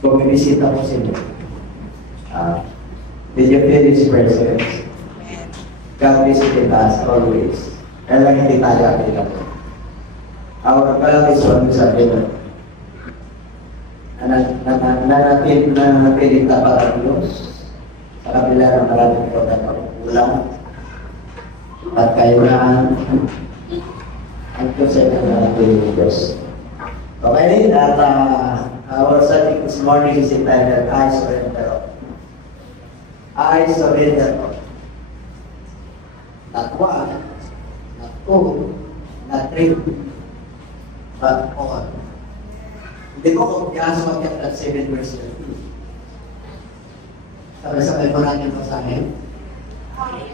bumibisita po sila. Did you feel His presence? God visited us always. Kaya lang hindi tayo available. Our God is always available. Nanatiling tapat ang Diyos sa kabila ng maraming pagkakakulang at kailangan ang Diyos ay nanatiling Diyos. Okay, at our subject this morning is entitled I Surrender. I surrender. Not one, not two, not three, but all. Hindi ko kumpiyan sa Matthew 7 verse 13. Sabay-sabay mo natin basahin.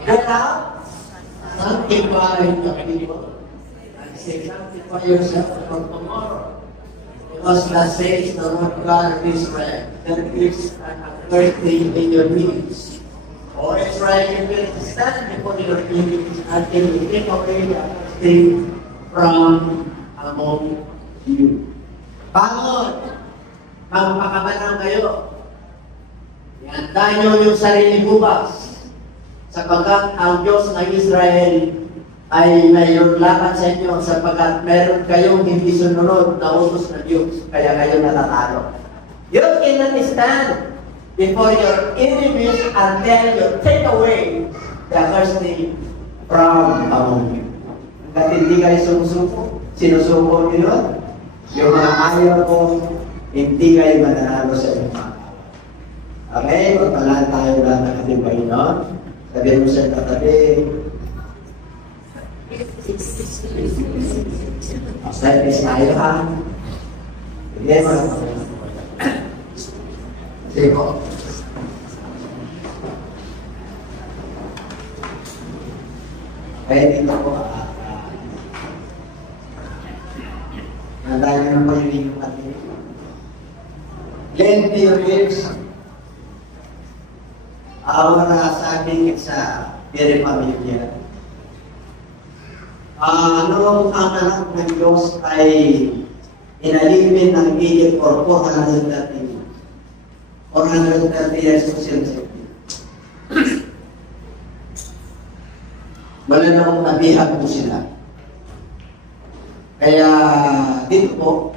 Get up, sanctify the people, and say, sanctify yourself for tomorrow. Because God says, the Lord God of Israel, there is an authority in your midst. O Israel, you will stand before your enemies until you take away the authority from among you. Bangon! Magpakabanang kayo. Ihanda nyo yung sarili bukas. Sapagkat ang Diyos ng Israel ay mayroon laban sa inyo sapagkat meron kayong hindi sununod na utos ng Diyos. Kaya kayo natatalo. You cannot stand before your enemies until you take away the authority from among you. Hanggat hindi kayo sumusuko, sinusuko nyo yun. Yung mga ayaw ko, hindi kayo mananalo sa inyong mga. Okay? Pagpalaan tayo lahat ng ating Panginoon. Sabihin mo sa katabi. Service tayo ha. Sige mo. Sige po. Kaya dito po dahil na po yung ating lend your ears. Our sabi sa very familiar. Noong ang anak ng Diyos ay inalipin ng Egypt for 430 years of slavery. Wala namang nabihag po sila. Kaya dito po,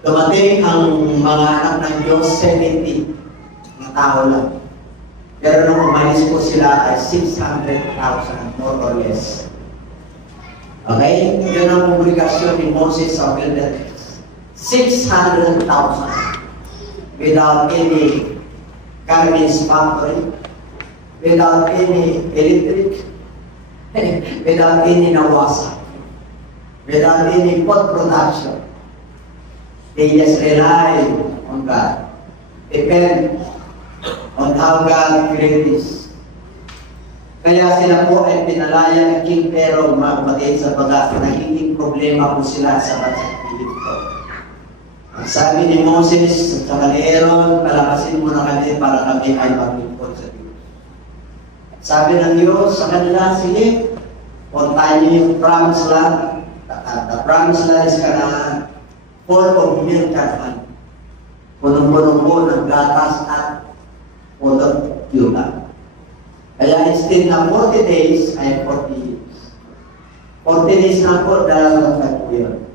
dumating ang mga anak ng Diyos, 70 na tao lang. Pero nung umalis po sila ay 600,000 more or less. Okay? Yun ang publikasyon ni Moses sa wilderness. 600,000 without any garments factory, without any electric, without any nawasa, without any food production. They just rely on God. Depend on how God created this. Kaya sila po ay pinalaya ng King Pharaoh, mga kapatid, sapagkat nagiging problema po sila sa bansang Egypto. Ang sabi ni Moses sa ni Aaron, palakasin mo na kami para kami ay maglingkod sa Diyos. Sabi ng Diyos sa kanila, sige, puntahan niyo yung promised land. The promised land is Canaan, full of milk and honey. Punong-punong po ng gatas at puno yuta. Kaya instead na 40 days ay 40 years. 40 days na po dahil po yun.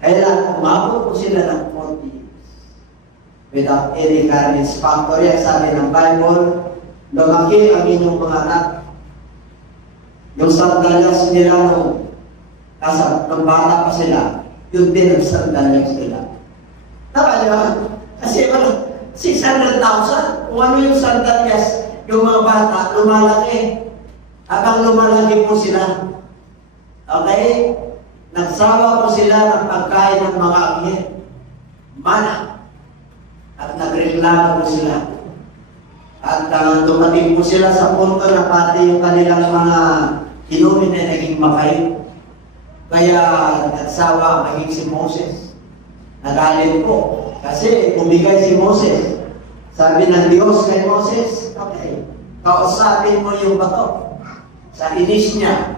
Kaya umabot po sila ng 40 years. Without any garments factory, sabi ng Bible, lumaki ang inyong mga anak. Yung sandalyas nila nung bata pa sila, yun din ang sandalyas nila. Tama niyo ba? Kasi 600,000, kung ano yung sandalyas, yung mga bata, lumalaki. Habang lumalaki po sila. Okay? Nagsawa po sila ng pagkain ng mga anghel. Mana. At nagreklamo po sila. At dumating po sila sa punto na pati yung kanilang mga inumin na naging makay. Kaya nagsawa maging si Moses. Nagalit po. Kasi bumigay si Moses. Sabi ng Diyos kay Moses, okay, kausapin mo yung bato. Sa inis niya,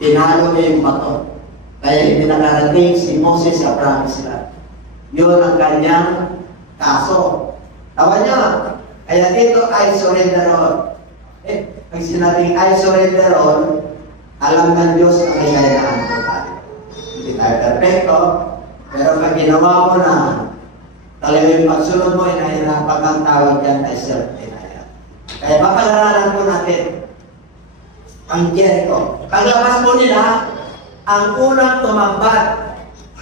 tinalo niya yung bato. Kaya hindi nakarating si Moses sa promised land. Yun ang kanyang kaso. Tawa niya. Kaya dito, I surrender all. Pag sinabing I surrender all, alam ng Diyos na may kailangan ko tayo. Hindi tayo perfecto, pero pag ginawa mo na, talaga yung pagsunod mo, inahirapan ang tawag yan ay self-denial. Kaya papalaralan po natin ang Jericho. Paglabas po nila, ang unang tumambat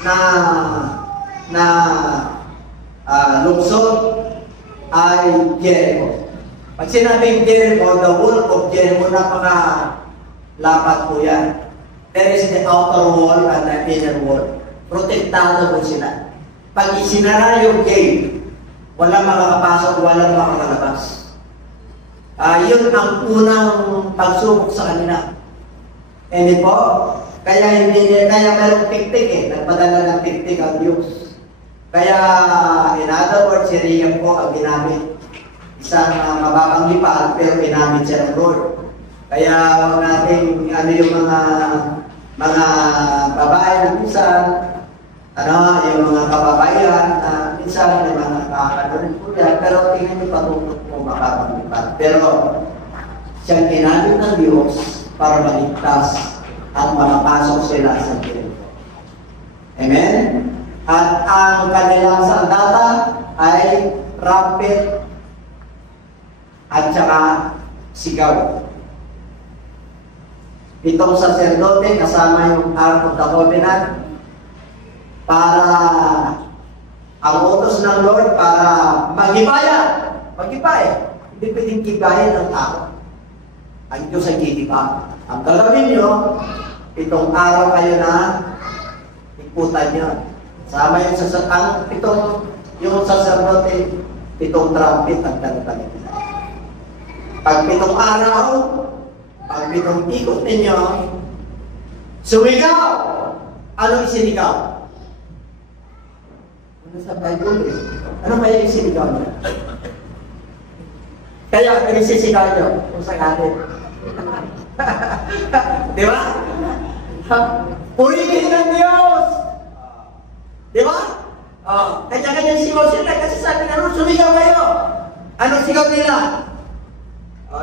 na lungsod ay Jericho. Pag sinabing Jericho, the wall of Jericho, napaka-lapat po yan. There is the outer wall and the inner wall. Protektado po sila. Pag isinara yung gate, walang makakapasok, walang makakalabas. Yun ang unang pagsubok sa kanila. Hindi po? Kaya mayroong tiktik nagpadala ng tiktik ang Diyos. Kaya, in other words, si Riyam po ang ginamit. Isang mababang lipad, pero ginamit siya ng Lord. Kaya, huwag natin, yung mga babae na minsan, yung mga kababaihan na minsan may mga nakakaroon po yan, pero tingnan niyo patutok po mababang lipad. Pero, siyang ginamit ng Diyos para maligtas at makapasok sila sa Jericho. Amen? At ang kanilang sandata ay trumpet at saka sigaw. Itong sacerdote kasama yung Ark of the Covenant para ang utos ng Lord para maghibayan. Maghibay. Hindi pwedeng hibayan ng tao. Ang Diyos ay hihiba. Ang gagawin nyo, itong araw kayo na ikutan nyo. Sama yung sacerdote, pitong trumpet ang tanong nila. Pag pitong araw, pag pitong ikot ninyo, sumigaw! Anong isinigaw? Ano sa Bible? Ano ba yung isinigaw niya? Kaya, nagsisigaw nyo kung sakalit. Di ba? Purihin ng Diyos! Di ba? Kanya-kanya sigaw sila kasi sabi na sumigaw kayo. Anong sigaw nila?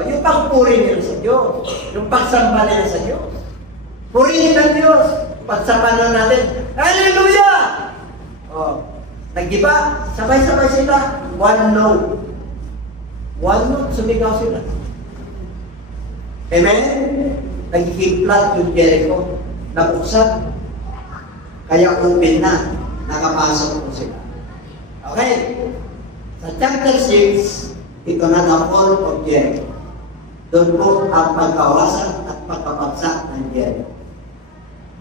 Yung pagpuri nila sa Diyos. Yung pagsamba nila sa Diyos. Purihin ng Diyos. Pagsamba na natin. Hallelujah! Nag-iba, sabay-sabay sila. One note. One note, sumigaw sila. Amen? Nag-hiplat yung Jericho. Nabuksan. Kaya open na. Nakapasok po sila. Okay. Sa chapter 6, ito na the fall of Jericho. Doon po ang pagkawasan at pagkapagsak ng Jericho.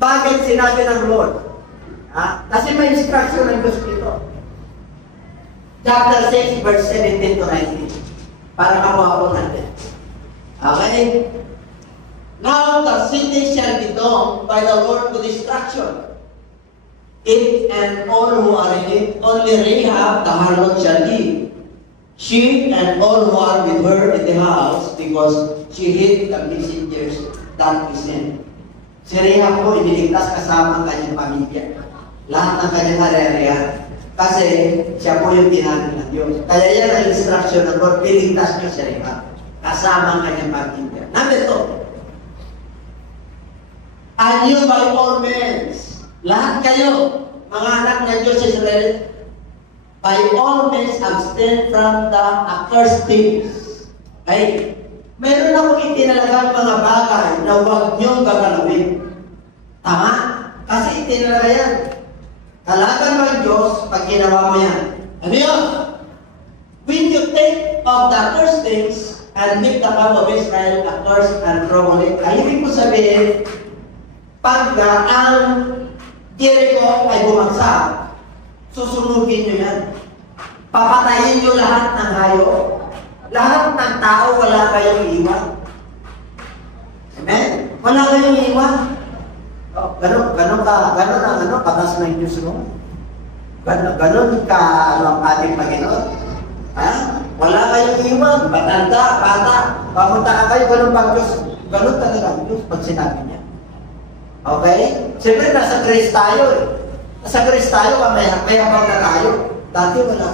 Bakit sinabi ng Lord? Kasi may instruction ng Diyos dito. Chapter 6, verse 17 to 19. Para makuha po natin. Okay? Now the city shall be done by the Lord to destruction. It and all who are in it, only Rahab the harlot shall live. She and all who are with her in the house, because she hid the messengers that he sent. Si Rahab po iniligtas kasama ang kanyang pamilya. Lahat ng kanyang harerihan. Kasi siya po yung tinanong ng Diyos. Kaya yan ang instruction ng Lord, iligtas niyo si Rahab. Kasama ang kanyang pamilya. Number 2. And you by all men, lahat kayo, mga anak ng Diyos Israel, by all means abstain from the accursed things. Okay? Meron akong itinalagang mga bagay na huwag niyong gagalawin. Tama? Kasi itinalaga yan. Talagang ng Diyos pag ginawa mo yan. Ano yun? When you take of the accursed things and make the camp of Israel accursed and troubled, ay ibig ko sabihin, pag ang Jericho ay bumagsak, susunugin nyo yan. Papatayin nyo lahat ng hayop. Lahat ng tao, wala kayong iwan. Amen? Wala kayong iwan. Ganon katas ng Diyos mo. Ganon ka, ang ating Panginoon. Wala kayong iwan. Batanda, bata, pamunta ka kayo, ganon bang Diyos? Ganon talaga ang Diyos pag sinabi niya. Okay? Siyempre, nasa Christ tayo eh. Sa Kristo tayo, may habang na tayo. Dati wala.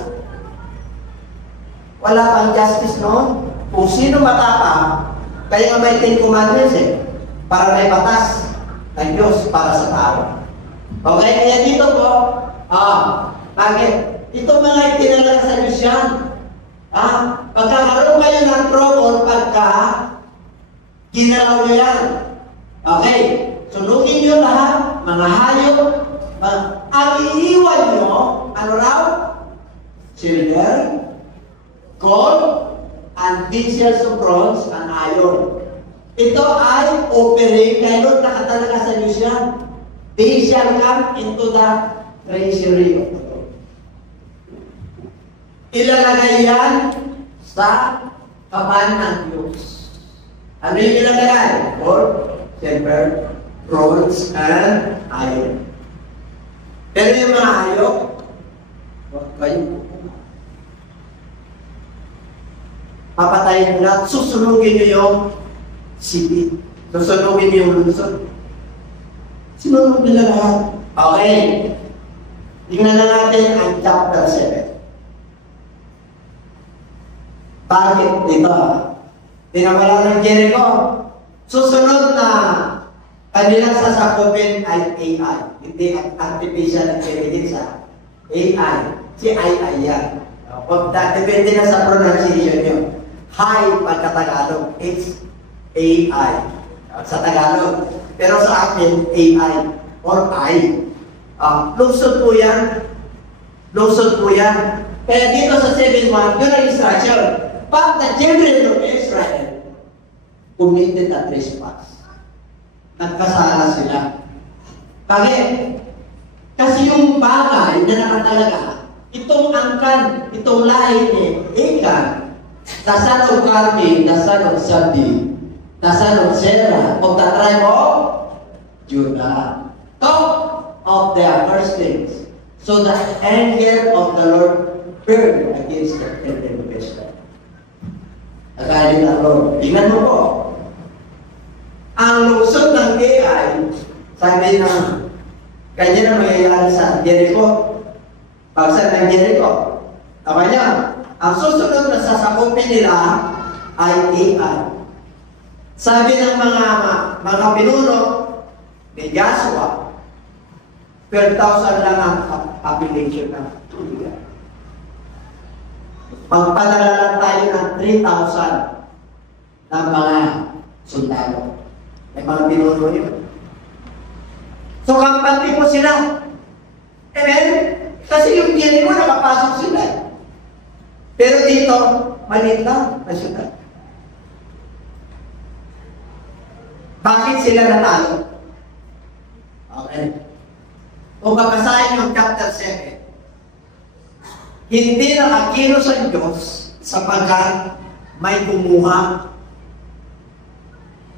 Wala pang justice noon. Kung sino matapang, kaya nga may 10 commandments para may batas ng Diyos para sa tao. Okay, kaya dito po, bakit? Ito mga itinalaga sa Diyos yan. Pagkakaroon kayo ng trouble pagka ginalaw nyo yan. Okay, sunugin nyo lahat, mga hayop, ang iiwan nyo, ano raw? Silver, gold, and pieces of bronze and iron. Ito ay offering, kaya doon nakatalaga sa Diyos yan. They shall come into the treasury of the Lord. Ilalagay yan sa kaban ng Diyos. Ano yung ilalagay? Gold, silver, bronze, and iron. Pero yung mga hayop, huwag kayo papatayin nila, susunugin nyo yung city. Susunugin nyo yung lungsod. Sinunod nila lahat. Okay. Tingnan na natin ang chapter 7. Bakit dito? Pinawala ng Jericho. Susunod na kanilang sasakupin ay AI. Hindi artificial intelligence. AI. Si AI yan. Depende na sa pronunciation nyo. Hi pagka-Tagalog. It's AI. Sa Tagalog. Pero sa akin, AI or I. Lungsod po yan. Lungsod po yan. Kaya dito sa 7.1, yun ang instruction. But the children of Israel committed a trespass. Nagkasala sila. Bakit? Kasi yung bagay na nakatalaga, itong angkan, itong lahi ni Achan, the son of Carmi, the son of Zabdi, the son of Zerah, of the tribe of Judah, talk of their firstings. So the anger of the Lord burned against the children of Israel. Nagalit ang Lord. Tingnan mo po. Ang lungsod ng AI, sabi na, kanya na mangyayari sa Jericho. Pagsan ng Jericho. Tama niya, ang susunod na sasakupin nila ay AI. Sabi ng mga pinuno ni Joshua, 12,000 lang ang population ng Judah. Magpadala lang tayo ng 3,000 ng mga sundalo. May mga pinuno yun. So, kampante po sila. Amen? Kasi yung Jericho nakapasok sila. Pero dito, maliit lang na syudad. Bakit sila natalo? Okay. Kung babasahin yung chapter 7, hindi nakakilos ang Diyos sapagkat may kumuha.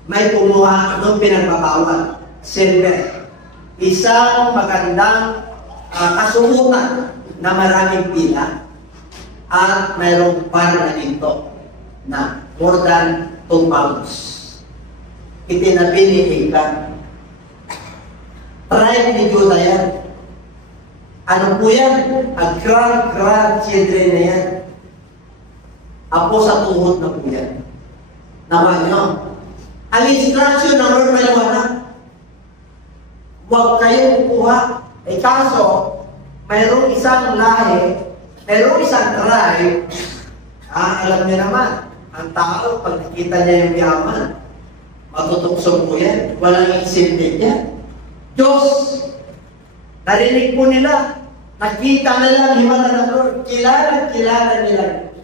May kumuha, anong pinagbabawal? Silver. Isang magandang kasuhutan na maraming pila at mayroong par na ito na more than 2 pounds. Itinabi ni Achan. Tribe ni Judah yan. Ano po yan? A grand children na yan. Apo sa tuhod na po yan. Naman nyo. Ang instruction ng Lord maliwanag. Huwag kayong kukuha. Kaso, mayroong isang lahi, mayroong isang tribe, alam niyo naman, ang tao, pag nakita niya yung yaman, matutuksong po yan. Walang isimple yan. Diyos, narinig po nila, nakita na lang himala ng Lord, kilala nila.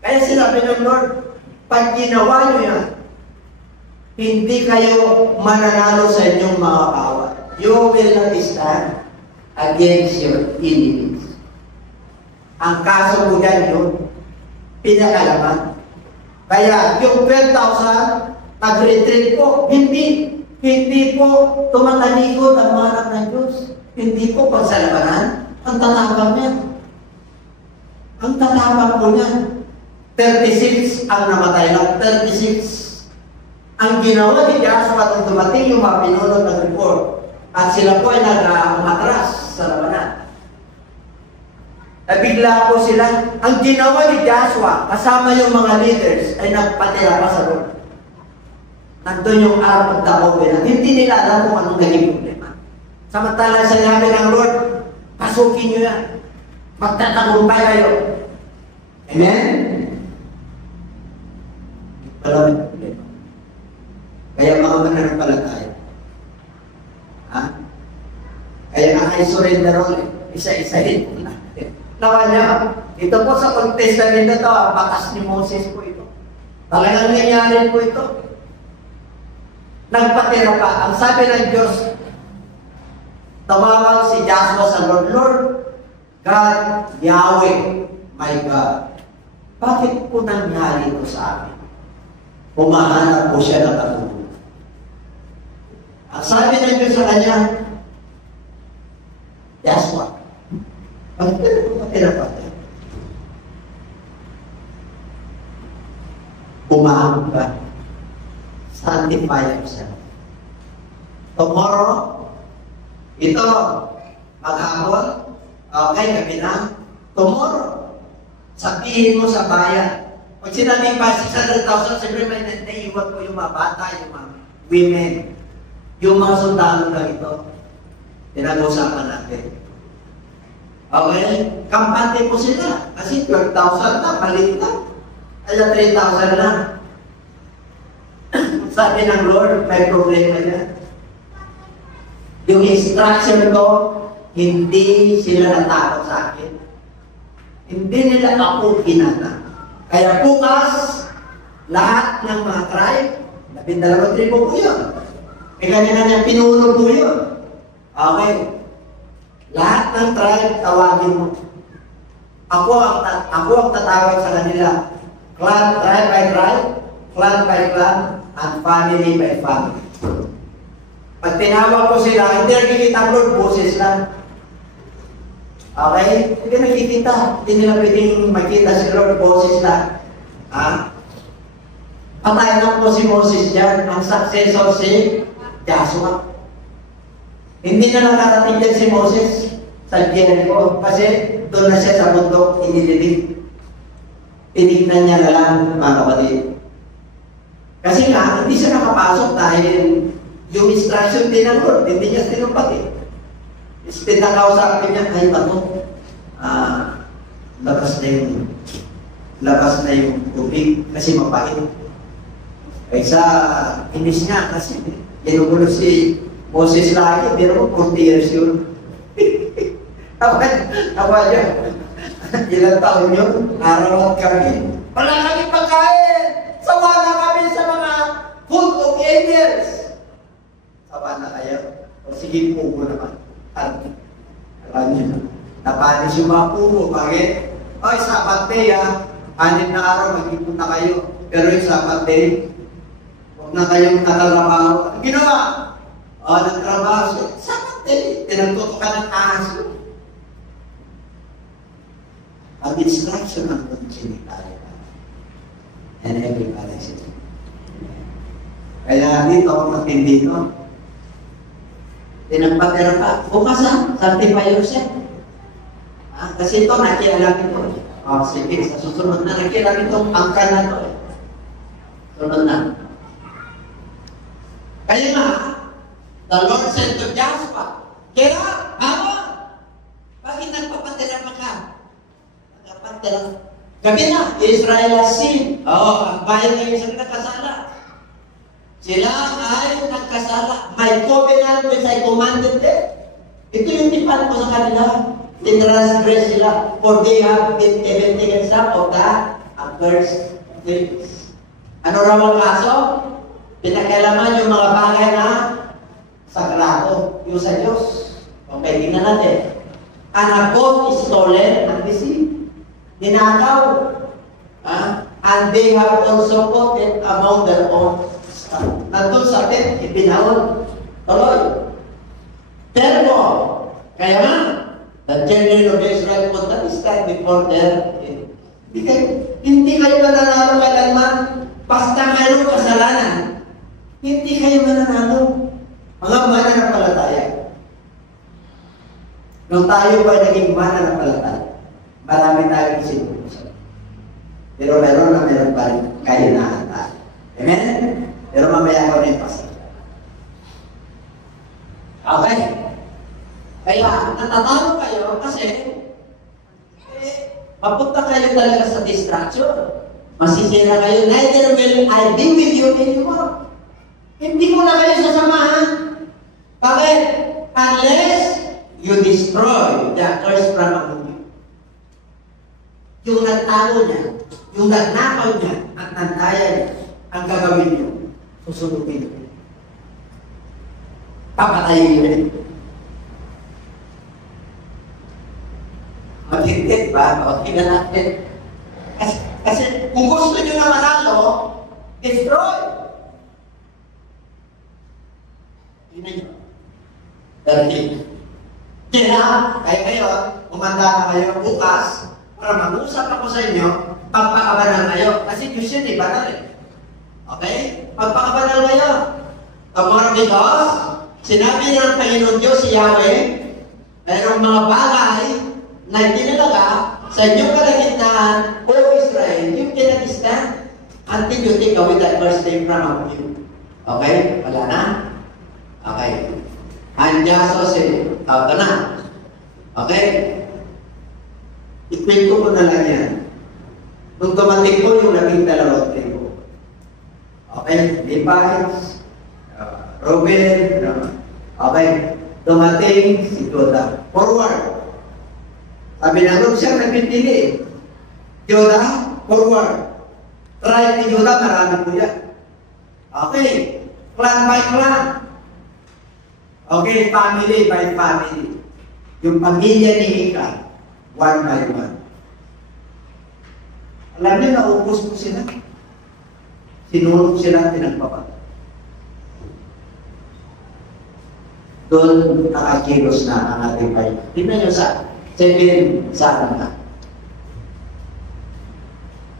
Kaya sinabi ng Lord, pag ginawa niyo yan, hindi kayo mananalo sa inyong mga kawat. You will not stand against your enemies. Ang kaso po dyan yun, pinakalaman. Kaya yung 12,000, nag-retreat po, hindi po tumatalikod ang mga anak ng Diyos. Hindi po pagsalabanan. Ang tatapang niya. Ang tatapang po niya. 36 ang namatay lang. 36. Ang ginawa ni Joshua nung dumating yung mga pinunod ng report, At sila po ay umatras sa labanan. Nabigla po sila. Ang ginawa ni Joshua, kasama yung mga leaders, ay nagpatira pa sa Lord. Nandun yung araw ng Covenant. Hindi nila alam kung anong naging problema. Samantala sinabi ng Lord, pasukin nyo yan. Magtatagumpay kayo. Amen? Wala may problema. Kaya mga mananampalataya. Ha? Kaya nga ay surrender all. Isa-isahin po natin. Nawa niya, ito po sa Old Testament na ito, ang batas ni Moses po ito. Talagang nangyari po ito. Nagpatira pa. Ang sabi ng Diyos, tumawag si Joshua sa Lord, Lord, God, Yahweh, my God. Bakit po nangyari ito sa amin? Pumahanap po siya ng katulong. Ang sabi ng Diyos sa kanya, Joshua, bakit ka na patira-patira? Pumahanap ka. Sanctify yourself. Tomorrow, ito, maghapon, okay, gabi na. Tomorrow, sabihin mo sa bayan. Pag sinabing pa 600,000, siyempre may naiiwan ko yung mga bata, yung mga women, yung mga sundalo na ito. Pinag-usapan natin. Okay? Kampante po sila. Kasi 12,000 na, palit na. Kaya 3,000 na. Sabi ng Lord, may problema yan. Yung instruction ko, hindi sila natakot sa akin. Hindi nila ako ginana. Kaya bukas, lahat ng mga tribe, 12 tribo po yun. May kanya-kanyang pinuno po yun. Okay. Lahat ng tribe, tawagin mo. Ako ang tatawag sa kanila. Clan, tribe by tribe, clan by clan, and family by family. Pag tinawag ko sila, hindi nakikita ang Lord, boses lang. Okay? Hindi nakikita. Hindi nila pwedeng makita si Lord, boses lang. Ha? Patay na po si Moses dyan, ang successor si Joshua. Hindi na nakarating dyan si Moses sa Jericho kasi doon na siya sa bundok, inilibig. Tinignan niya na lang, mga kapatid. Kasi nga, hindi siya nakapasok dahil yung instruction din ng Lord, hindi niya tinupag eh. Instead na kausapin niya, ay bato, labas na yung tubig kasi mapait. Kaysa, inis niya kasi ginugulo si Moses lagi, pero 40 years yun. Tawa niya. Ilang taon yun? Araw at kami. Wala kami pagkain! Sawa na kami sa mga food of angels! Sawa na kayo? O sige, pugo naman. Alam niyo, napanis yung mga pugo. Bakit? Oy, Sabbath day ha. 6 na araw, mag-ipon na kayo. Pero yung Sabbath day, huwag na kayong nakatrabaho. Ano ginawa? Nagtrabaho siya. Sabbath day, pinagtutukan ng aso. Ang instruction ng Panginoon and everybody says, kaya dito ako matindi, no? Tinagpatira pa. Bukas ha, sanctify yourself. Kasi ito, nakialam ito. Sige, sa susunod na nakialam itong angka na ito. Sunod na. Kaya nga, the Lord said to Joshua, get up, hamon! Bakit nagpapatira pa ka? Nagpapatira. Gabi na, Israel has sinned. Ang bayan ng Israel nagkasala. Sila ay nagkasala. My covenant which I commanded them. Ito yung tipan ko sa kanila. Tinransgress sila. For they have been even taken some of the accursed things. Ano raw ang kaso? Pinakailaman yung mga bagay na sagrado. Yung sa Diyos. Okay, tingnan natin. And a goat is stolen and deceived. Ninakaw. And they have also put it among their own stuff. Nandun sa atin, ibinawal. Tuloy. Therefore, kaya nga, the children of Israel put that stand before their hindi kayo mananalo kailanman. Basta mayroong kasalanan, hindi kayo mananalo. Mga mananampalataya. Nung tayo pa naging mananampalataya, marami tayong sinubusan. Pero meron pa rin kahinaan tayo. Amen? Pero mamaya ko rin pasal. Okay. Kaya, natatalo kayo kasi mapunta kayo talaga sa distraction. Masisira kayo. Neither will I be with you anymore. Hindi mo na kayo sasamahan. Bakit? Unless you destroy the curse from among you. Yung nagtalo niya, yung nagnakaw niya, at nandaya niya, ang gagawin niyo, susunugin niyo. Papatayin niyo. Matindit ba? O, tingnan natin. Kasi kung gusto niyo na manalo, destroy. Tingnan niyo. Dahil, kaya ngayon, umanda na kayo bukas, para mag-usap ako sa inyo, pagpakabanal kayo. Kasi Diyos yun, banal eh. Okay? Pagpakabanal kayo. Tomorrow because, sinabi ng Panginoon Diyos si Yahweh, mayroong mga bagay na itinalaga sa inyong kalagitnaan, O Israel, yung kinag-stand until you take away that first name from among you. Okay? Wala na? Okay. Andiyaso si ito na. Okay? Ikwento ko na lang yan. Nung dumating po yung 12 tribo. Okay? Levites, Reuben, okay? Dumating si Judah. Forward. Sabi na nung siya nagpipili. Judah, forward. Tribe ni Judah, marami po yan. Okay. Clan by clan. Okay, family by family. Yung pamilya ni Mika, one by one. Alam niyo, naubos po sila. Sinulog sila, pinagpapatay. Doon nakakilos na ang ating payo. Tingnan niyo sa 7 sa na.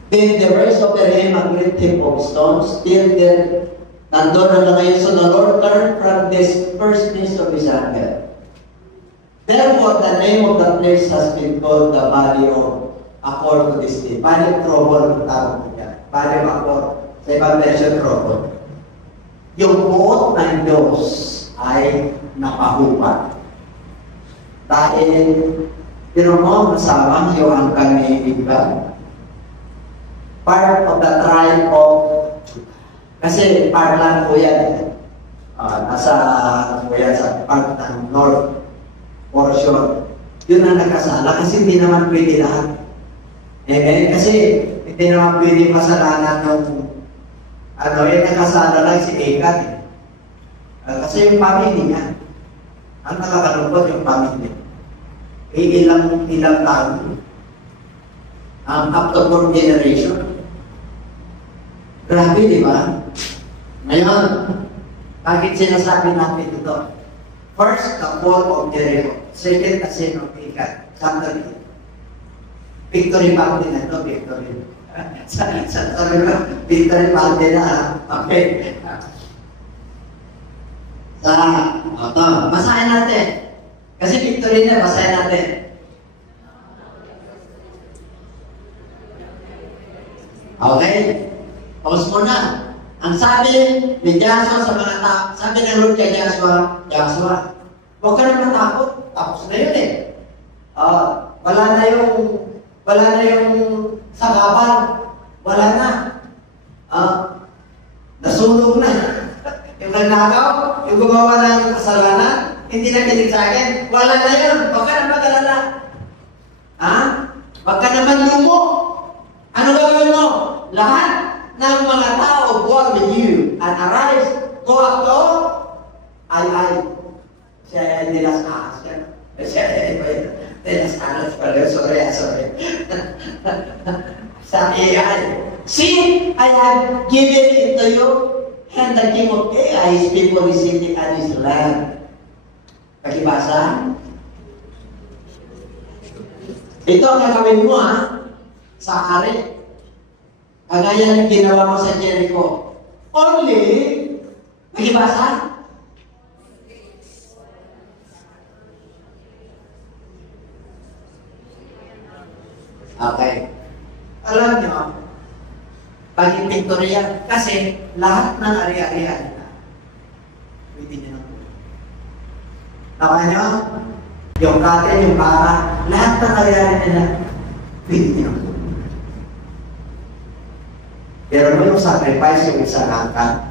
Then the rest of the him a great heap of stones, still there. Nandun na ngayon, so the Lord turned from this firstness of his anger. Therefore, the name of the place has been called the Valley of Accord to this day. Valley of Trouble ang tawag niya. Valley of Accord. Sa ibang version, Trouble. Yung buot ng Diyos ay napahupat. Dahil, pero mo, masama yung ang kanibigan. Part of the tribe of kasi part lang po yan. Nasa po yan sa part ng north portion. Yun ang nakasala kasi hindi naman pwede lahat. Kasi hindi naman pwede masalanan ng yung nakasala lang si Egan. Kasi yung family niya. Ang nakakalungkot yung family. Ilang taon. Up to 4 generation. Grabe, di ba? Ngayon, bakit sinasabi natin ito? First, the fall of Jericho. Second, the sin of Achan. Chapter 8. Victory Mountain na ito, victory. Victory Mountain na, okay. Ito, basahin natin. Kasi victory na, basahin natin. Okay? Pause muna. Ang sabi ni Joshua sa mga tao, sabi ng Lord kay Joshua, Joshua, huwag ka naman matakot. Tapos na yun eh. Wala na yung sagapan. Wala na. Nasunog na. Yung nagnakaw, yung gumawa ng kasalanan, hindi na kinig sa akin. Wala na yun. Huwag ka na mag-alala. Huwag ka naman lumo. Ano gagawin mo? Lahat ng mga tao born with you and arise, go up to siya ay nilas ahas yan. Siya ay nilas ahas pala. Sorry. Sa AI. See, I have given it to you, and the king of AI is people sitting at his land. Pakibasa. Ito ang gagawin mo sa hari. Kagaya ng ginawa mo sa Jericho. Only, makibasa? Okay. Alam nyo, pag-inventory kasi lahat ng ari-arian nila, pwede nyo na po. Tama nyo? Yung katin, yung baka, lahat ng ari-arian nila, pwede nyo na po. Pero yung sacrifice, yung isang angkat,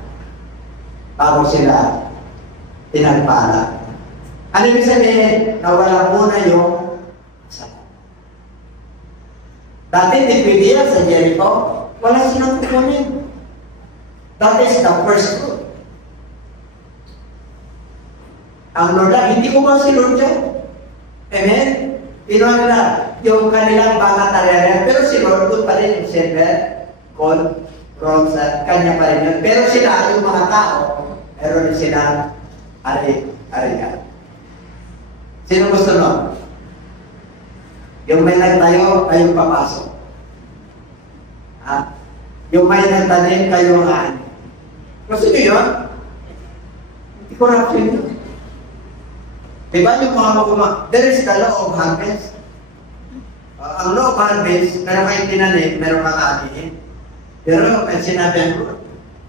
bago sila pinagpala. Ano ibig sabihin? Nawala muna yung sala. Dati, di pwede yan sa Jericho. Wala silang kukunin. That is the first fruit. Ang Lord lang, hindi ko ba si Lord dyan? Amen? Pinuha nila yung kanilang baka tarere. Pero si Lord, doon pa rin yung silver, gold, bronze, kanya pa rin yun. Pero sila, yung mga tao, meron din sila ari-arian. Sino gusto nun? Yung may nagtayo, kayong papasok. Yung may nagtanim, kayo ang gusto nyo yun? Hindi ko rapin yun. Diba yung mga maguma, there is the law of harvest. Ang law of harvest, meron kayong tinanim, meron kang aanihin. Pero may sinabihan ko,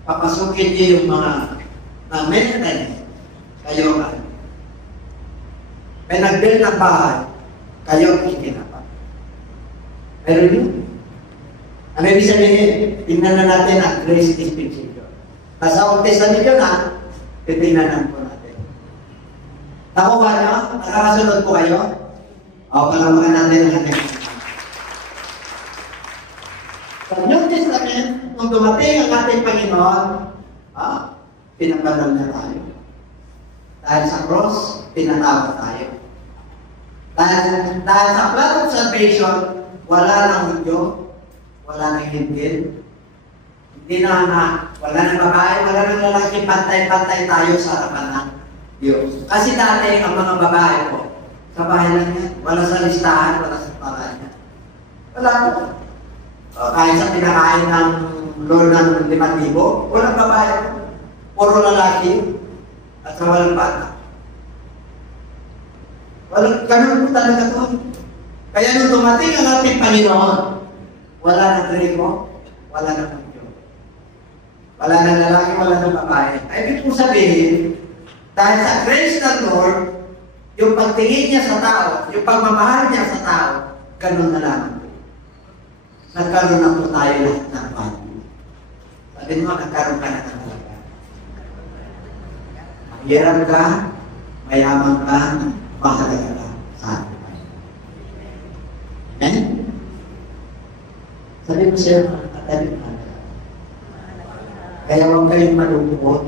papasukin niyo yung mga may nagtanim, kayo ang aanihin. May nag-build ng bahay, kayo ang ikinapa. Pero yun. Ano ibig sabihin? Tingnan na natin ang grace dispensation. Nasa Old Testament yun titingnan po natin. Nakuha nyo? Nakakasunod po kayo? O, panawagan natin ang ating. Sa New Testament, kung dumating ang ating Panginoon, pinabanal na tayo. Dahil sa cross, pinatawad tayo. Dahil sa plan of salvation, wala nang Hudyo, wala nang Hintil, hindi na wala nang babae, wala nang lalaki, pantay-pantay tayo sa harapan ng Diyos. Kasi dati, ang mga babae ko, sa bahay lang yan, wala sa listahan, wala sa parahan yan. Wala po. Kahit sa pinakain ng Lord ng 5,000, walang babae ko. Puro lalaki, at sa walang bata. Ganun po talaga to. Kaya nung dumating ang ating Panginoon, wala nang trigo, wala nang Hudyo. Wala nang lalaki, wala nang babae. Ay, ibig po sabihin, dahil sa grace ng Lord, yung pagtingin niya sa tao, yung pagmamahal niya sa tao, ganun na lang. Nagkaroon na po tayo lahat ng value. Sabi mo, nagkaroon ka na ng talaga. Mahirap ka, mayaman ka, mahalaga ka sa atin. Amen? Sabi ko siya, katabi ka. Kaya huwag kayong malungkot.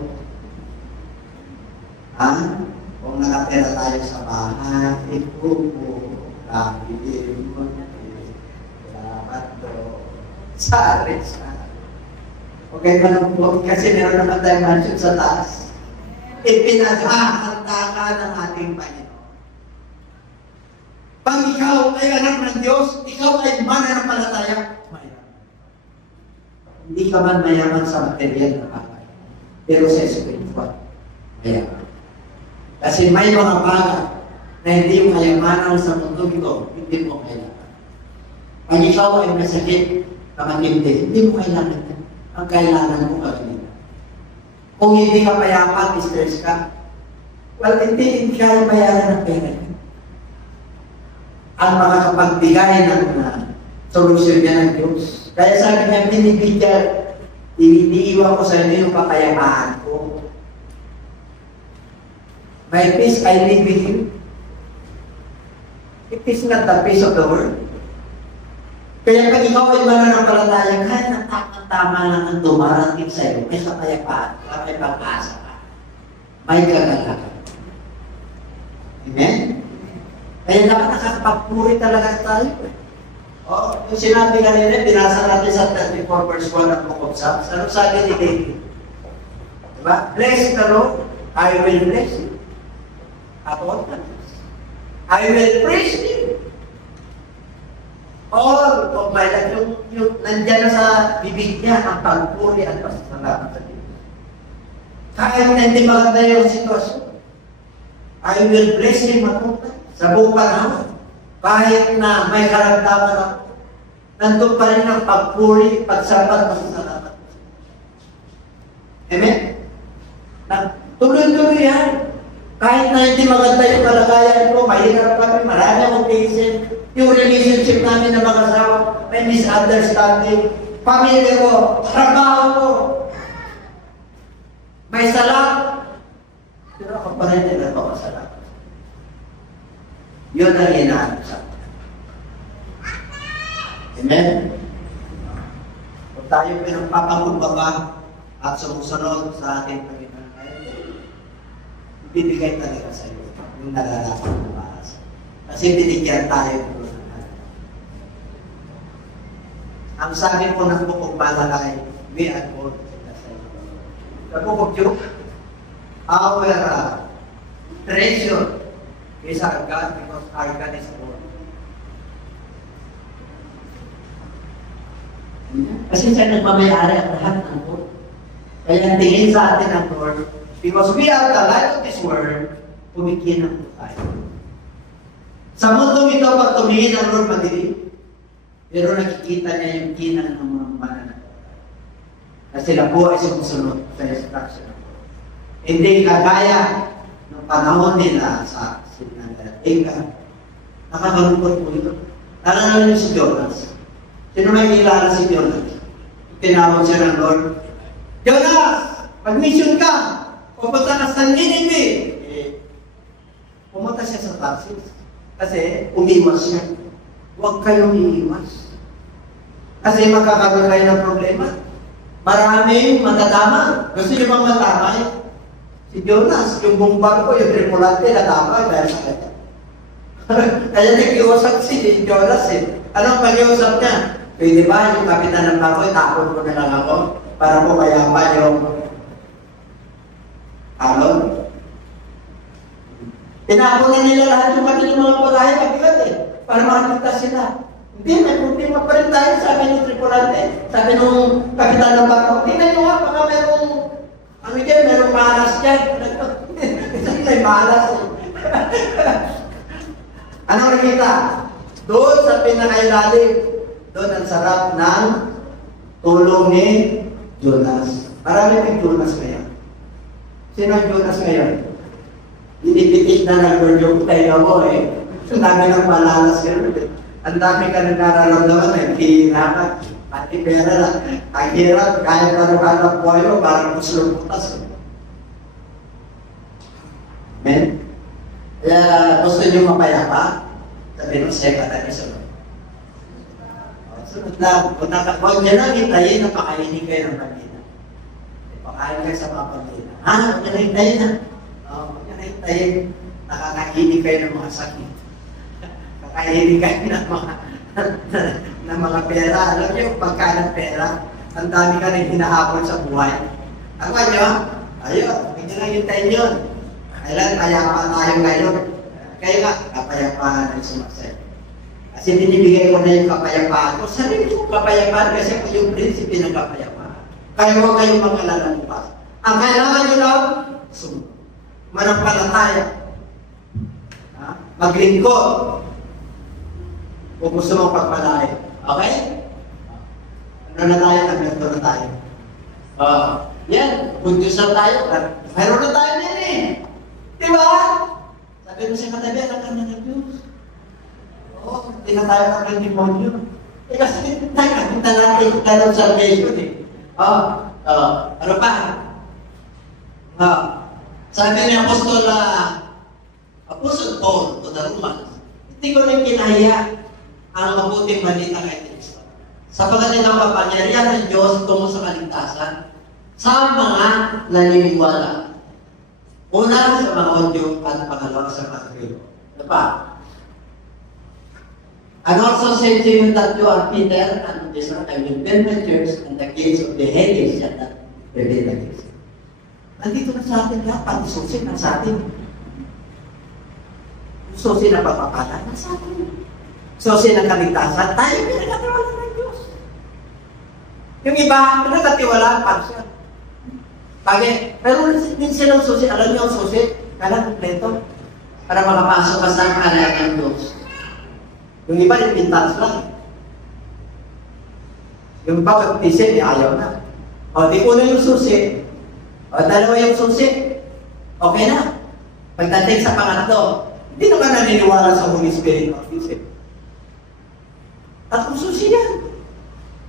Kung nakatira tayo sa bahay, ito po, kapilin mo, salamat do, sari sa. Huwag kayong malungkot kasi meron naman tayong mansion sa taas. Ipinaghahanda ka ng ating Panginoon. Pag ikaw ay anak ng Diyos, ikaw ay mananampalataya, mayaman. Hindi ka man mayaman sa material na bagay, pero sa spiritual, mayaman. Kasi may mga bagay na hindi mo kayamanan sa mundo ito, hindi mo kailangan. Pag ikaw ay masakit na matindi, hindi mo kailangan yan. Ang kailangan mo kagalingan. Kung hindi ka mayaman, stress ka, well, hindi kaya bayaran ng pera yan. Ang makakapagbigay ng solusyon niya ng Diyos. Kaya sabi niya, binibigyan, iniiwan ko sa inyo yung kapayapaan ko. My peace I live with you. It is not the peace of the world. Kaya pag ikaw ay mananampalataya, kahit ang tama lang ang dumarating sa iyo, may kapayapaan, may pag-asa ka, may kagalakan. Amen? Kaya dapat nakakapagpuri talaga tayo. Yung sinabi kanina, binasa natin sa 34 verse 1 ng Book of Psalms. Ano sabi ni David? Diba? Bless the Lord, I will bless you. At all times. I will praise you. All of my life, yung nandyan na sa bibig niya ang pagpuri at pasasalamat sa Diyos. Kahit na hindi maganda yung sitwasyon, I will bless Him at all times. Sa buong panahon, kahit na may karamdaman ako, nandun pa rin ang pagpuri, pagsabat, pasasalamat. Amen? Tuloy-tuloy yan. Kahit na hindi maganda yung kalagayan ko, mahirap kami, marami akong cases, yung relationship namin na mag-asawa, may misunderstanding, pamilya ko, trabaho ko, may salat, pero ako pa rin nila ito kasalat. Yun ang inaanap sa akin. Amen? Kung tayo pinagpapakumbaba at sumusunod sa ating Panginoon, bibigay talaga sa iyo yung nalalaman ng baas. Kasi binigyan tayo ng ang sabi po ng bukog malalay, we are born sa iyo. Sa bukog yun, our treasure is our God because our God is born. Kasi siya nagmamayari ang lahat ng Lord. Kaya tingin sa atin ang Lord, because we are the light of this world, kumikinang po tayo. Sa mundong ito, pag tumingin ang Lord madilim, pero nakikita niya yung kinang ng mga mananampalataya. Na sila po ay sumusunod sa instruction ng Lord. Hindi kagaya ng panahon nila sa Sinagalatika. Nakakalungkot po ito. Nalala niyo si Jonas. Sino may kilala si Jonas? Tinawag siya ng Lord, Jonas! Mag-mission ka! Pupunta ka sa Nineveh. Pumunta siya sa Tarsus. Kasi umiwas siya. Huwag kayong iiwas. Kasi magkakaroon kayo ng problema. Maraming matadama. Gusto niyo bang matama? Si Jonas, yung buong barko, yung tripulante, natama dahil sa kanya. Kaya nag-iwasak si Jonas eh. Anong pag-iusap niya? Pwede ba yung kapitan ng barko, tapon ko na lang ako para po mayapa yung alon. Tinapon na nila lahat yung kanilang mga pagkain kabigat eh, para makakita sila. Hindi, may problema pa rin tayo, sabi ng tripulante, sabi ng kapitan ng barko, tingnan nyo nga, baka merong malas dyan. May malas. Ano nakita? Doon sa pinakailalim, doon ang sarap ng tulong ni Jonas. Marami may Jonas ngayon. Sino ang Jonas ngayon? Dinipitik na ng Lord yung tayo mo eh. Ang dami ng malalas yun. Ang dami ka na nararamdaman eh. Pihina ka. Pati pera lang. Ang hirap. Kaya pa rin hanap buhay mo. Parang gusto butas. Amen? Kaya gusto nyo mapayapa? Sabi nung secretary sunod. Sunod lang. Huwag nyo lang hintayin na pakainin kayo ng pamilya. Pakain kayo sa mga pamilya. Huwag nyo lang hintayin na. Huwag nyo lang hintayin. Nakakahinig kayo ng mga sakit. Nakakahinig kayo ng mga pera. Alam nyo, pagka ng pera, ang dami ka nang hinahabol sa buhay. Ako nyo, ayun, huwag nyo lang hintayin yun. Kailan kayapa tayo ngayon? Kaya nga, kapayapaan ay sumasaya. Kasi binibigay ko na yung kapayapaan ko. Sarili ko kapayapaan kasi ako yung prinsipe ng kapayapaan. Kaya huwag kayong mag-alala mo pa. Ang kailangan nyo lang, manampalataya. Maglingkod. Kung gusto mong pagpalain. Okay? Ano na tayo? Naglanto na tayo. Yan. Good news na tayo. Mayroon na tayo din eh. Diba? Sabi mo sa katabi, alam ka na ng Diyos. Oo, hindi na tayo ng demonyo. Kasi nakakita natin yung tanong salvation eh. Ano pa? Sabi ni Apostol Paul to the Romans, hindi ko rin kinahiya ang mabuting balita kay Kristo. Sapagkat ang kapangyarihan ng Diyos tungo sa kaligtasan sa mga naniniwala. Una sa mga Hudyo at pangalawa sa mga Grego. Ano pa? And also say to you that you are Peter, and this one I will build my church, and the gates of the Hades shall not prevail against it. Nandito na sa atin lahat, pati susi na sa atin. Susi na pagpapala na sa atin. Susi na kaligtasan, tayo pinagkatiwala ng Diyos. Yung iba, pinagkatiwala pa siya. Bakit? Pero din silang susi, alam niyo ang susi, kailan kompleto para makapasok ka sa kalayaan ng Diyos. Yung iba, yung pintas lang. Yung baptisin, ayaw na. O, di una yung susi. O, dalawa yung susi. Okay na. Pagdating sa pangatlo, hindi naman naniniwala sa Holy Spirit baptism. At kung susi yan,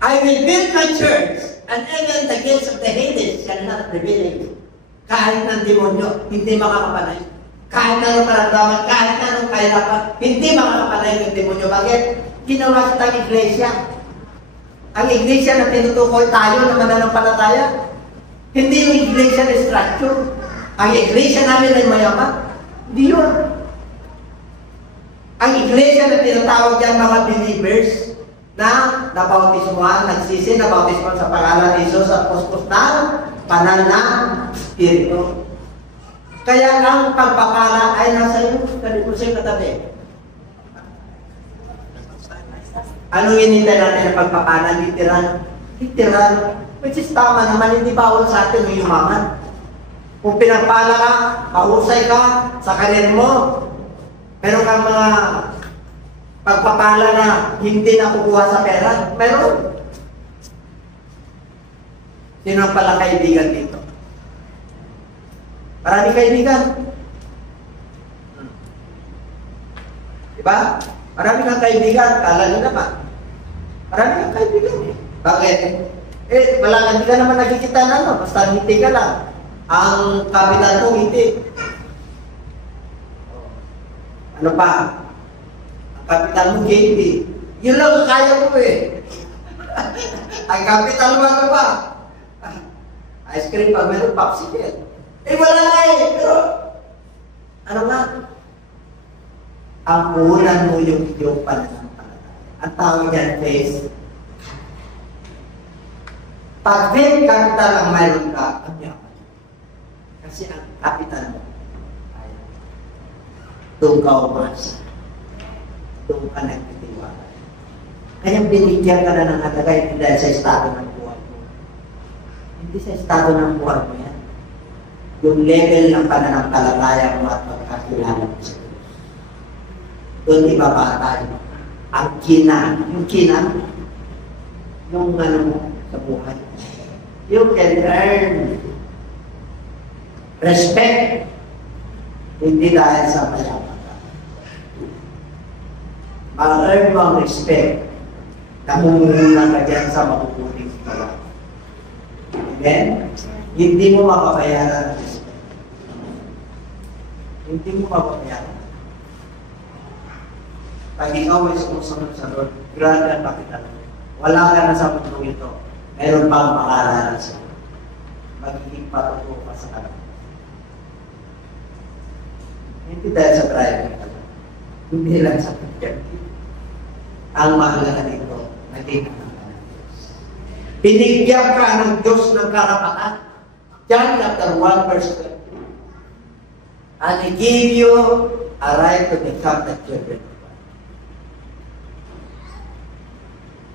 I will build my church, and even the gates of the Hades shall not prevail against it. Kahit ng demonyo, hindi makakapanay. Kahit anong karamdaman, kahit anong kahirapan, hindi makakapanay ng demonyo. Bakit? Ginawa kitang iglesia. Ang iglesia na tinutukoy tayo na mananampalataya, hindi yung iglesia na structure. Ang iglesia namin ay mayaman. Hindi yun. Ang iglesia na tinatawag dyan mga believers na nabautismuhan, nagsisi, nabautismuhan sa pangalan ni Jesus at puspos ng banal na Espiritu. Kaya ang pagpapala ay nasa iyo, ganito siya katabi. Anong hinintay natin na pagpapala? Literal. Literal. Which is tama naman, hindi bawal sa atin may yumaman. Kung pinagpala ka, mahusay ka sa karir mo, meron kang mga pagpapala na hindi nakukuha sa pera, meron. Sino ang pala kaibigan dito? Maraming kaibigan. Diba? Marami kang kaibigan, kala nyo naman. Marami kang kaibigan eh. Bakit? Hindi ka naman nakikita na, no? Basta ngiti ka lang. Ang kapitan mo, ngiti. Ano pa? Ang kapitan mo, ngiti. Yun lang ang kaya mo eh. Ang kapitan mo, ano pa? Ice cream pa, meron popsicle. Wala na eh. Pero, ano nga? Ang ulan mo yung iyong pananampalataya. Ang tawag yan, face. Pag din kanta lang mayroon ka, ang yaman. Kasi ang kapitan mo, ay doon ka umasa. Doon ka nagtitiwala. Kaya binigyan ka na ng atagay dahil sa estado ng buhay mo. Hindi sa estado ng buhay mo yan. Yung level ng pananampalataya mo at pagkakilala mo sa Diyos. Doon ibaba tayo. Ang kinang, yung ano mo sa buhay. You can earn respect hindi dahil sa mayaman ka. Ma-earn mo ang respect na mumuna ka dyan sa makukuling pala. Amen? Hindi mo mapapayaran ang respect. Hindi mo mapapayaran. Pag ikaw ay sumusunod sa Lord, grabe ang pakitan. Wala ka na sa mundo ito. Meron pang makaralan sa iyo. Magiging patuto ka sa kanila. Hindi dahil sa driving ka lang. Hindi lang sa objective. Ang mahalaga dito, naging ka ng Diyos. Binigyan ka ng Diyos ng karapatan. John chapter 1 verse 20. And He gave you a right to become the children.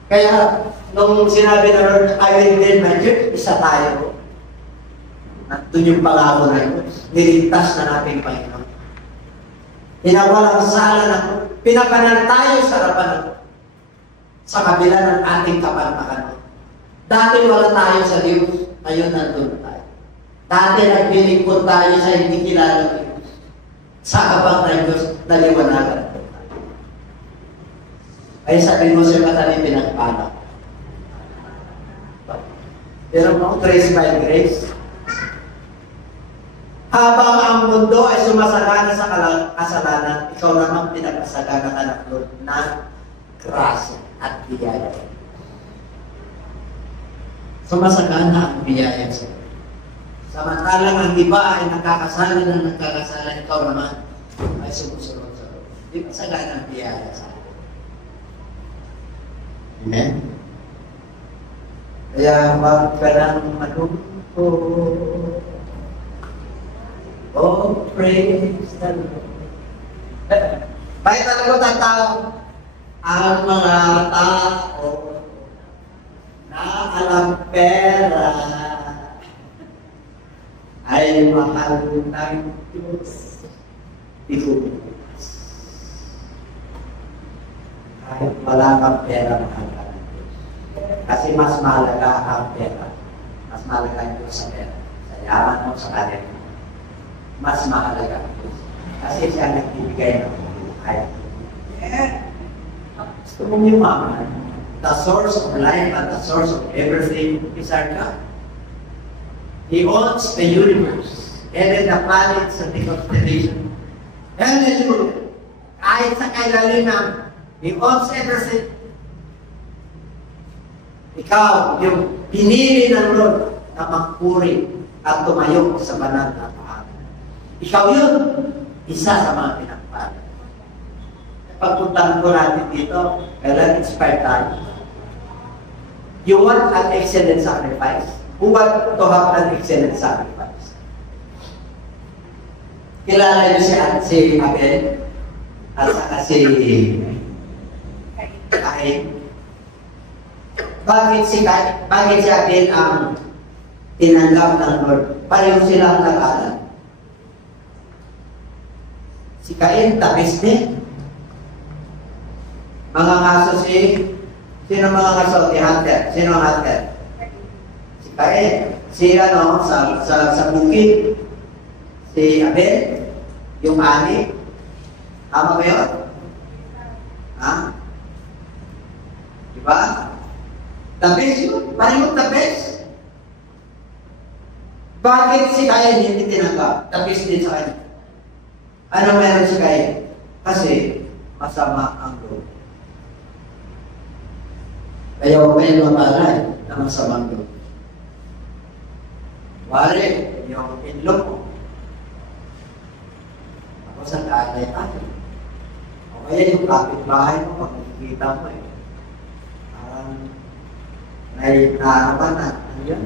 Kaya, nung sinabi na Lord, I will build my church, isa tayo. Nandun yung pangako na yun. Niligtas na natin Panginoon. Pinawalang sala na ko. Pinapanan tayo sa harapan na ko. Sa kabila ng ating kapanakan. Dati wala tayo sa Diyos, ngayon nandun tayo. Dati naglilingkod tayo sa hindi kilala ng Diyos. Sa habang ng Diyos, naliwanagan. Ay sabi mo siya matali pinagpala. Pero mo, grace by grace. Habang ang mundo ay sumasagana sa kasalanan, ikaw naman pinagkasagana ka ng Lord na grasya at biyaya. Sumasagana ang biyaya sa iyo. Samantalang ang iba ay nakakasala, ikaw naman ay sumusunod sa Lord. Di ba sagana ang biyaya sa iyo? Amen? Kaya wag ka lang malungko. Oh, praise the Lord. Bakit alam mo tatao? Ang mga tao na alam pera ay mahal ng Diyos. Ikubukas. Kahit wala kang pera, mahal ka ng Diyos. Kasi mas mahalaga ang pera. Mas mahalaga ang Diyos sa pera. Sa yaman mo, sa kanin mo. Mas mahalaga ang Diyos. Kasi siya nagbibigay ng buhay. Gusto mong yumaman. The source of life and the source of everything is our God. He owns the universe. And the planets and the constellation. Hallelujah! Kahit sa kailaliman, He owns everything. Ikaw, yung pinili ng Lord na magpuri at tumayo sa banal na pangalan. Ikaw yun, isa sa mga pinagpala. Pagpuntahan ko natin dito, kailan inspired tayo. You want an excellent sacrifice? Who want to have an excellent sacrifice? Kilala niyo si Abel at saka si Cain. Bakit si Abel ang tinanggap ng Lord? Pareho silang nag-aral. Si Cain, tapis din. Mga ngaso sino mga ngaso? Si Hunter. Sino ang Hunter? Si Cain. Si sa bukid. Si Abel. Yung ani. Tama ba yun? Ha? Diba? Tapis yun. Pareho tapis. Bakit si Cain hindi tinanggap? Tapis din sa kanya. Ano meron si Cain? Kasi masama ang loob. Kaya huwag kayo mamalay na masamang loob. Wari, yung inlog mo. Ako sa kaanay tayo. O kaya yung kapitbahay mo, pag nakikita mo parang naano na. Ano yun?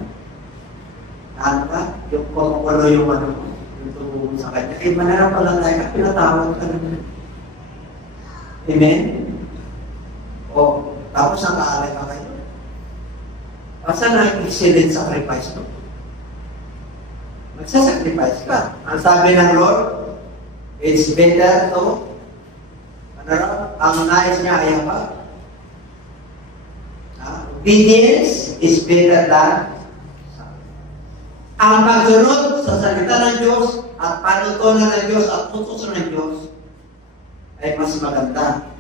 Naano ka? Yung kumukulo yung ano mo. Yung tumulong sa kanya. Manarap pa lang tayo. Pinatawag ka naman. Amen? O, tapos nakaalay ka kayo. Basta na-excellent sacrifice mo. Magsasacrifice ka. Ang sabi ng Lord, it's better to, ang nais niya ay apa? Obedience is better than ang pagsunod sa salita ng Diyos at panutunan ng Diyos at utos ng Diyos ay mas maganda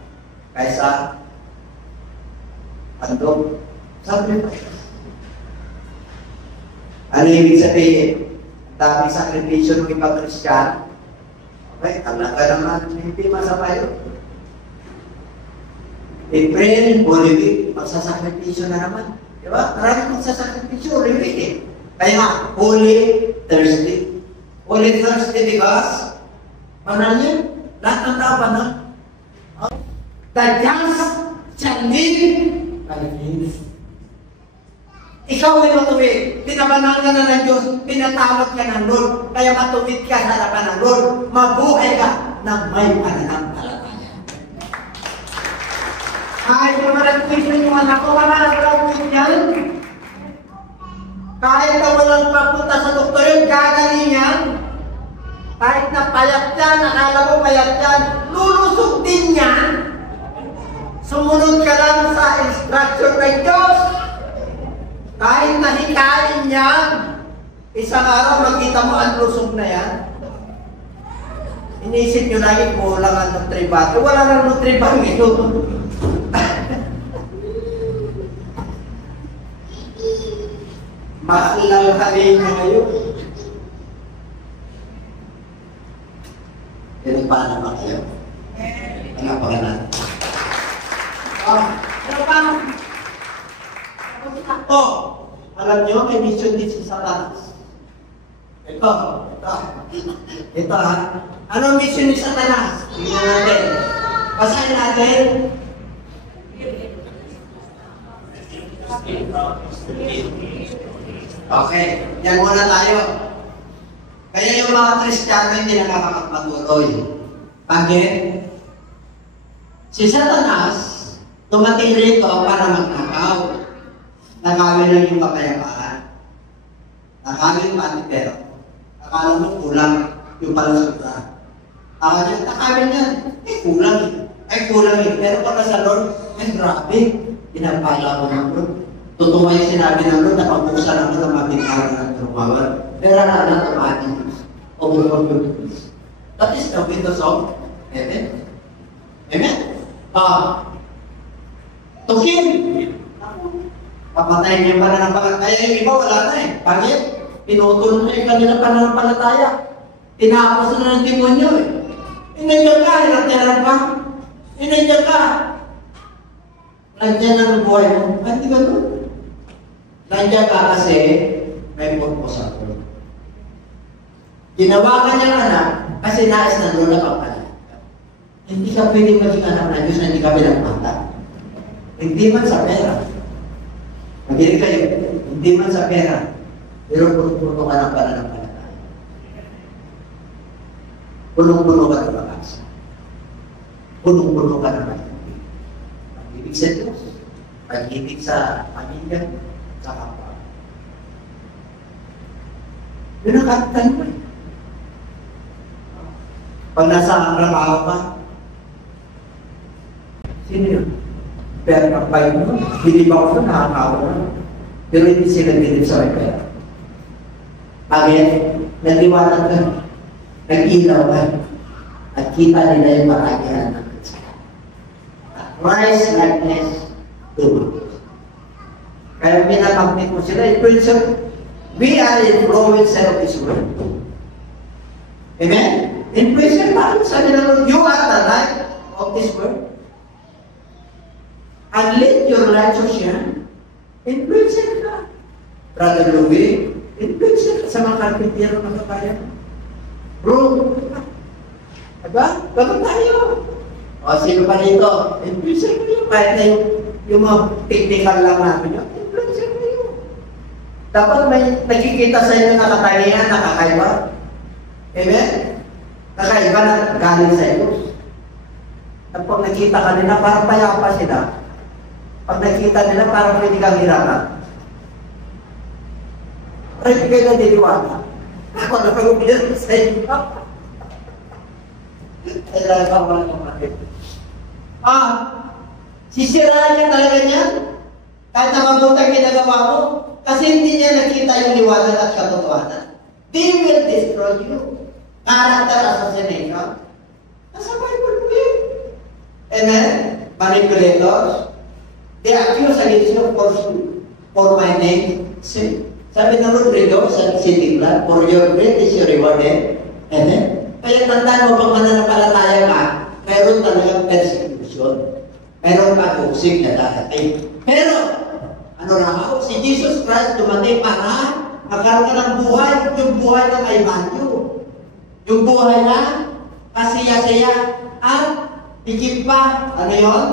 kaysa handog. Sacrifice. Ano ibig sabihin? Ang daming sakripisyo ng ibang Kristiyano. Okay, talaga naman hindi masama yun. April, Holy Week, magsasakripisyo na naman. Diba? Maraming magsasakripisyo, Holy Week eh. Kaya, Holy Thursday. Holy Thursday because, banal yan. Lahat ng tao banal. The just shall live by faith. Ikaw ay matuwid. Pinabanal ka na ng Diyos. Pinatawad ka ng Lord. Kaya matuwid ka sa harapan ng Lord. Mabuhay ka ng may pananampalataya. Kahit na malagpusin yung anak ko, malagpusin yan. Kahit na walang papunta sa doktor yun, gagaling yan. Kahit na payat yan, akala mo payat yan, lulusog din yan. Sumunod ka lang sa instruction ng Diyos. Kahit na hikain yan, isang araw makita mo ang lusog na yan. Inisip nyo lagi, kulang ang nutribato. Wala nang nutribato ito. Maalalahalin nyo ngayon. Yan pa naman kayo. Ano pa ka natin? Alam nyo, may mission din si Satanas. Ito ha. Ano ang mission ni Satanas? Tingnan natin. Basahin natin. Okay, yan muna tayo. Kaya yung mga Kristiyano hindi na nakakapagpatuloy. Bakit? Si Satanas, tumating rito para magnakaw. Nakawin lang yung kapayapaan. Nakawin pati pero. Akala mo kulang yung palasura. Nakawin yan. Kulang eh. Ay kulang eh. Pero pagka sa Lord, ay grabe. Pinapala ko ng Lord. Totoo yung sinabi ng Lord na pag-uksan ang mga mabigyan ng tumawan. There are not opportunities of opportunities. That is the windows of heaven. Amen? To kill. Papatayin niya pala ng pangalataya. Yung iba wala na eh. Bakit? Pinutol na yung kanilang pananampalataya. Tinapos na ng demonyo eh. Inandiyan ka, hinatyaran ka. Inandiyan ka. Nandiyan ang buhay mo. Hindi ka doon. Nandiyan ka kasi may purpose ako. Ginawa ka niyang anak kasi nais na doon na pagpalit. Hindi ka pwedeng maging anak na Diyos na hindi ka pinagmata. Hindi man sa pera. Magiging kayo, hindi man sa pera. Pero punong-puno ka ng pananampalataya. Punong-puno ka ng pag-asa. Punong-puno ka ng pag-ibig. Pag-ibig sa Diyos. Pag-ibig sa pamilya. Sa kapwa. Yun ang kapitan mo eh. Pag nasa trabaho ka, sino yun? Pero ang bayo mo, hindi ba ako nakakawa na? Pero hindi sila bilib sa may pera. Bakit? Naliwanag ka, nag-ilaw ka, at kita nila yung matagihan ng Kristo. Christ likeness to kaya minamagnet mo sila, influencer. We are influencer of this world. Amen? Influencer pa. Sabi na Lord, you are the light of this world. And let your light so shine. Influencer ka. Brother Louie, influencer ka sa mga karpintero na kabayan. Bro, diba? Gano'n tayo. O, sino pa dito? Influencer ko yun. Kahit na yung mga technical lang namin yun. Influencer ko yun. Dapat may nakikita sa inyo na katangian, nakakaiba. Amen? Kakaiba na galing sa iyo. At pag nakita ka nila, parang payapa sila. Pag nakita nila, parang pwede kang hirapan. Pero hindi kayo naniniwala. Ako na pag-ubiyan sa inyo. Kailangan ka mga kapatid. Sisiraan niya talaga niya. Kahit na mabutang ginagawa mo. Kasi hindi niya nakita yung liwanag at katotohanan. They will destroy you. Character assassination. Nasa Bible po yun. Amen? Manipulators. They accuse against you for my name. Sabi ng Rodrigo sa City Club, for your great is your rewarded. Amen? Kaya tandaan mo pag mananampalataya ka, mayroon talagang persecution. Mayroon pag-uusig na darating. Pero, ano raw? Si Jesus Christ dumating para magkaroon ka ng buhay, yung buhay na may value. Yung buhay na kasiya-siya at higit pa, ano yun?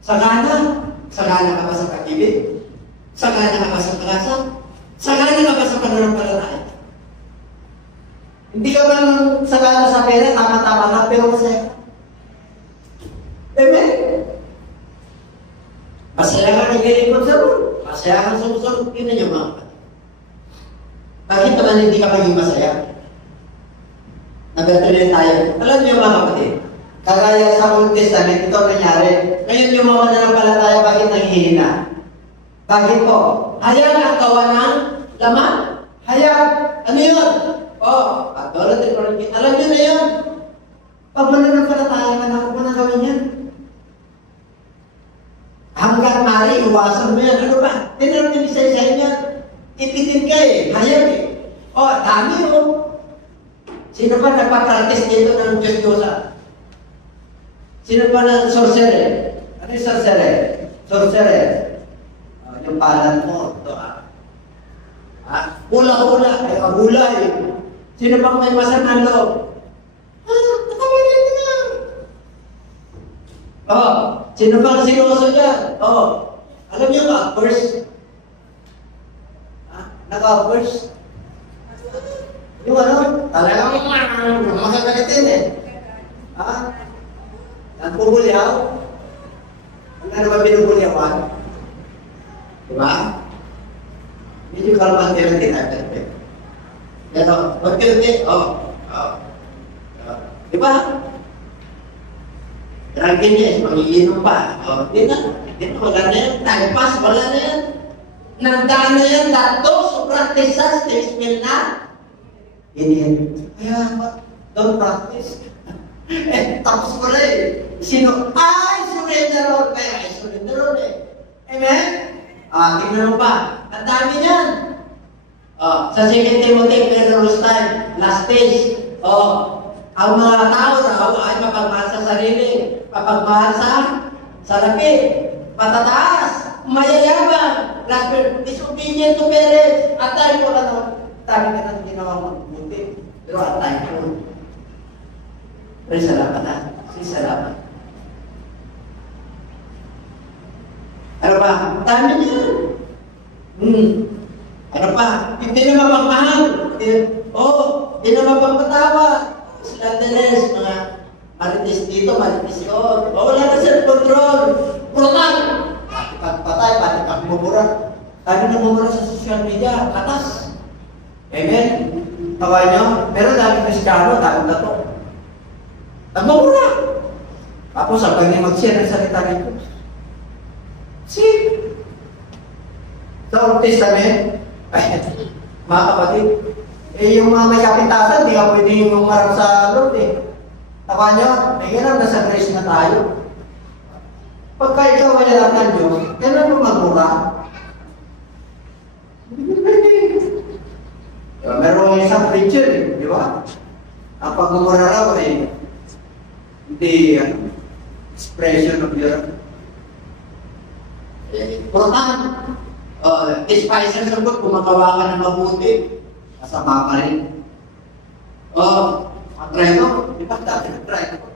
Sagana. Sagana ka ba sa pag-ibig? Sagana ka ba sa pag-asa? Sagana ka ba sa pananampalataya? Hindi ka ba sagana sa pera, tama-tama na, pero masaya ka. Amen? Masaya ka nag-iikot sa Lord. Masaya ka sumusunod. Yun na yung mga kapatid. Bakit naman hindi ka maging masaya? Nagatuloy tayo. Alam niyo mga kapatid, kagaya sa Old Testament, ito nangyari. Ngayon yung mga mananampalataya, bakit nanghihina? Bakit po? Hayag ang gawa ng laman. Hayag. Ano yun? Alam niyo na yun. Pag mananampalataya ka na, huwag mo na gawin yan. Hanggang mari, iwasan mo yan. Ano ba? Tinanong niyo sa inyo. Ipitin ka eh. Hayag eh. Dami o. Sino pa nagpa-practice dito ng Diyos-Diyosa? Sino pa ng sorcerer? Ano yung sorcerer? Sorcerer. Yung palan mo. Ito hula-hula. Ay, hula eh. Sino pang may masan ng loob? Nakawalan na. Sino pang sinuso dyan? Alam niyo ba? First. Naka-first. Yung ano? Talagang makakalitin eh. Nagpupulyaw. Ano ba pinupulyawan? Diba? Medyo kalmante rin din natin. Yan o. Diba? Marikines, mag-iinom pa. O, di na, wala na yan. Time pass, wala na yan. Nandaan na yan, dato, sobrang practice, takes meal na. Hindi. Kaya, don't practice. Tapos ko lang sino? Surrender Lord. Kaya, surrender Lord Amen? Tingnan mo pa. Ang dami niyan. Sa 2 Timothy, Pedro's time, last stage. Ang mga tao raw ay mapagmahal sa sarili, mapagmahal sa salapi, patataas, mayayabang, disobedient to parents, at tayo po dami ka nang ginawa mabuti. Pero at tayo po. Pero salamat na. Salamat. Ano ba? Dami niya. Ano pa? Hindi na mapagmahal. Hindi na mapagpatawa. Slanderers, mga marites dito, marites yun. Wala na self-control. Brutal. Pagpatay, pati pagmumura. Tayo na mumura sa social media. Katas. Amen? Tawa nyo? Pero dami Kristiyano, dami na to. Nagmumura. Tapos, ang kanyang mag-share ng salita nito. See? Sa Old Testament, mga kapatid, yung mga may kapintasan, di ka pwede yung umarap sa Lord Tawa nyo, ngayon nasa grace na tayo. Pagka ikaw ay alam ng Diyos, kailan mo magmura? Meron isang preacher di ba? Ang pagmumura raw hindi, expression of your important. Despiser sa God, kumagawa ka ng mabuti, masama ka rin. Matry mo, di ba dati nag-try mo?